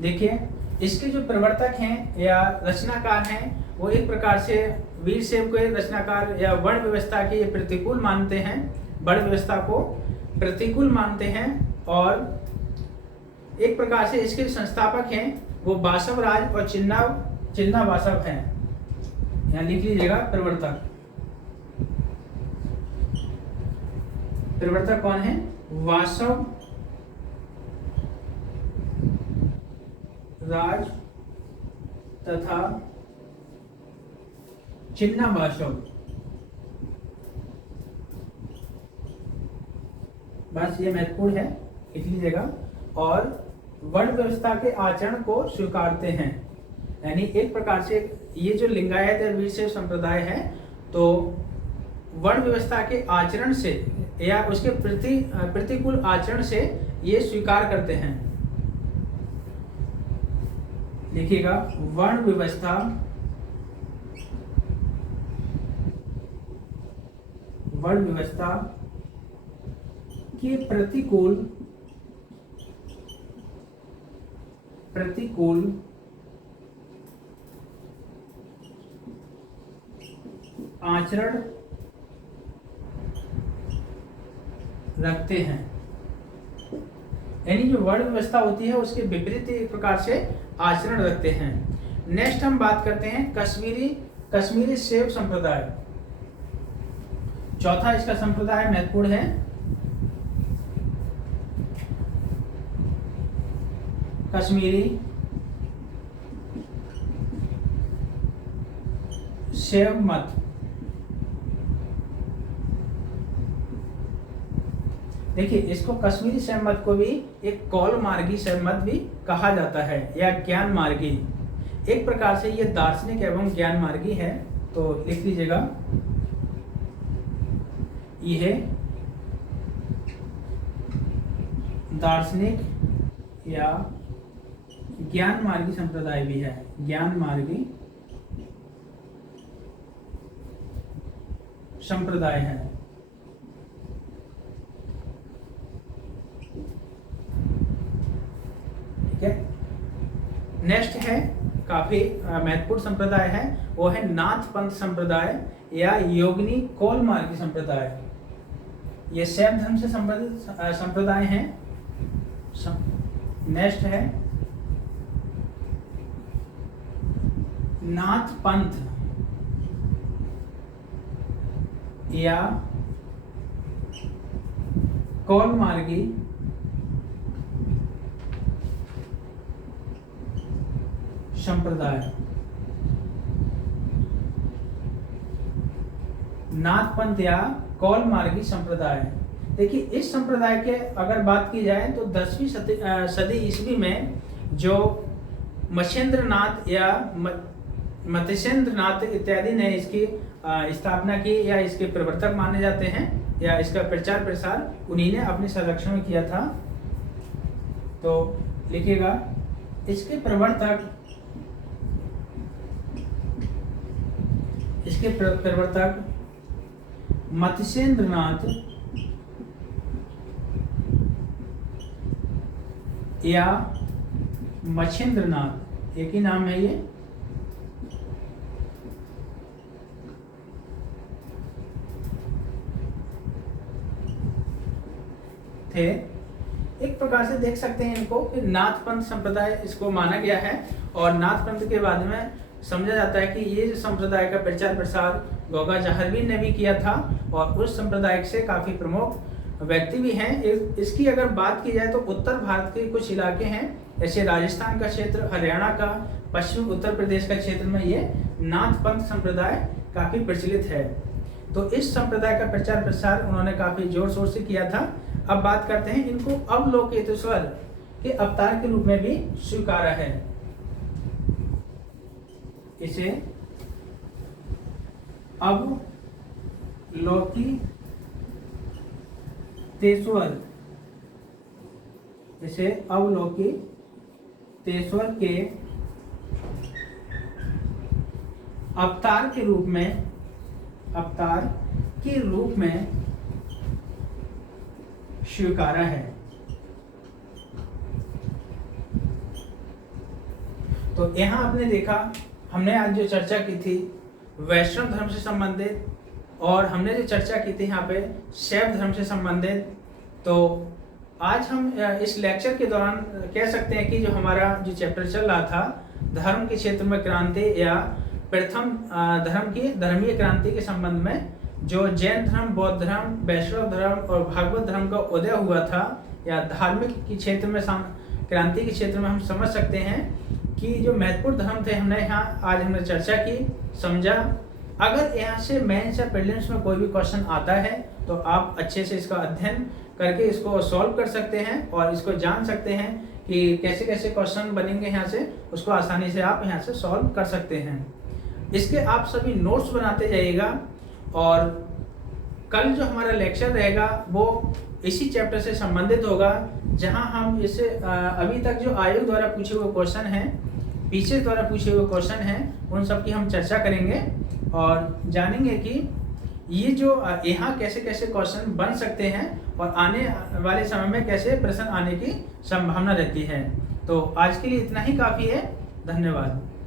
देखिए इसके जो प्रवर्तक हैं या रचनाकार हैं वो एक प्रकार से वीरशैव के रचनाकार या वर्ण व्यवस्था के ये प्रतिकूल मानते हैं, वर्ण व्यवस्था को प्रतिकूल मानते हैं। और एक प्रकार से इसके संस्थापक हैं वो वासव राज और चिन्ना वासव हैं। यहाँ लिख लीजिएगा प्रवर्तक। प्रवर्तक कौन है? वासव राज तथा चिन्ना वासव। बस ये महत्वपूर्ण है, लिख लीजिएगा। और वर्ण व्यवस्था के आचरण को स्वीकारते हैं। यानी एक प्रकार से ये जो लिंगायत या वीरशैव संप्रदाय है तो वर्ण व्यवस्था के आचरण से या उसके प्रतिकूल आचरण से ये स्वीकार करते हैं। लिखिएगा वर्ण व्यवस्था के प्रतिकूल आचरण रखते हैं। यानी जो वर्ण व्यवस्था होती है उसके विपरीत एक प्रकार से आचरण रखते हैं। नेक्स्ट हम बात करते हैं कश्मीरी शैव संप्रदाय। चौथा इसका संप्रदाय महत्वपूर्ण है। कश्मीरी शैव मत। देखिए इसको कश्मीरी शैव मत को भी एक कौल मार्गी शैव मत भी कहा जाता है या ज्ञान मार्गी। एक प्रकार से ये दार्शनिक एवं ज्ञान मार्गी है। तो लिख लीजिएगा यह दार्शनिक या ज्ञान मार्गी संप्रदाय भी है। ज्ञान मार्गी संप्रदाय है। ठीक है। नेक्स्ट है काफी महत्वपूर्ण संप्रदाय है, वो है नाथ पंथ संप्रदाय या योगिनी कौल मार्गी संप्रदाय। ये शैव धर्म से संबंधित संप्रदाय हैं। नेक्स्ट है नाथ पंथ या कौल मार्गी संप्रदाय। नाथ पंथ या कौल मार्गी संप्रदाय। देखिए इस संप्रदाय के अगर बात की जाए तो 10वीं सदी ईस्वी में जो मच्छेंद्र नाथ या मत्स्येंद्र नाथ इत्यादि ने इसकी स्थापना की या इसके प्रवर्तक माने जाते हैं, या इसका प्रचार प्रसार उन्हीं ने अपने संरक्षण में किया था। तो लिखिएगा, इसके प्रवर्तक मत्स्येंद्र नाथ या मच्छेंद्र नाथ, एक ही नाम है ये। थे एक प्रकार से देख सकते हैं इनको कि नाथ पंथ संप्रदाय इसको माना गया है, और नाथ पंथ के बाद में समझा जाता है कि ये जो संप्रदाय का प्रचार प्रसार गोगा जहरवीर ने भी किया था, और उस संप्रदाय से काफी प्रमुख व्यक्ति भी हैं। इसकी अगर बात की जाए तो उत्तर भारत के कुछ इलाके हैं, जैसे राजस्थान का क्षेत्र, हरियाणा का, पश्चिम उत्तर प्रदेश का क्षेत्र में ये नाथ पंथ संप्रदाय काफी प्रचलित है। तो इस संप्रदाय का प्रचार प्रसार उन्होंने काफी जोर शोर से किया था। अब बात करते हैं, इनको अवलोकितेश्वर के अवतार के रूप में भी स्वीकारा है। इसे अवलोकितेश्वर के अवतार के रूप में स्वीकारा है। तो यहाँ आपने देखा, हमने आज जो चर्चा की थी वैष्णव धर्म से संबंधित, और हमने जो चर्चा की थी यहाँ पे शैव धर्म से संबंधित। तो आज हम इस लेक्चर के दौरान कह सकते हैं कि जो हमारा जो चैप्टर चल रहा था धर्म के क्षेत्र में क्रांति या प्रथम धर्म की धर्मीय क्रांति के संबंध में, जो जैन धर्म, बौद्ध धर्म, वैष्णव धर्म और भागवत धर्म का उदय हुआ था, या धार्मिक के क्षेत्र में क्रांति के क्षेत्र में हम समझ सकते हैं कि जो महत्वपूर्ण धर्म थे, हमने चर्चा की, समझा। अगर यहाँ से मेंस या प्रीलिम्स में कोई भी क्वेश्चन आता है तो आप अच्छे से इसका अध्ययन करके इसको सॉल्व कर सकते हैं, और इसको जान सकते हैं कि कैसे कैसे क्वेश्चन बनेंगे यहाँ से, उसको आसानी से आप यहाँ से सॉल्व कर सकते हैं। इसके आप सभी नोट्स बनाते जाइएगा, और कल जो हमारा लेक्चर रहेगा वो इसी चैप्टर से संबंधित होगा, जहां हम इसे अभी तक जो आयोग द्वारा पूछे हुए क्वेश्चन हैं, पीछे द्वारा पूछे हुए क्वेश्चन हैं, उन सब की हम चर्चा करेंगे और जानेंगे कि ये जो यहाँ कैसे कैसे क्वेश्चन बन सकते हैं, और आने वाले समय में कैसे प्रश्न आने की संभावना रहती है। तो आज के लिए इतना ही काफ़ी है। धन्यवाद।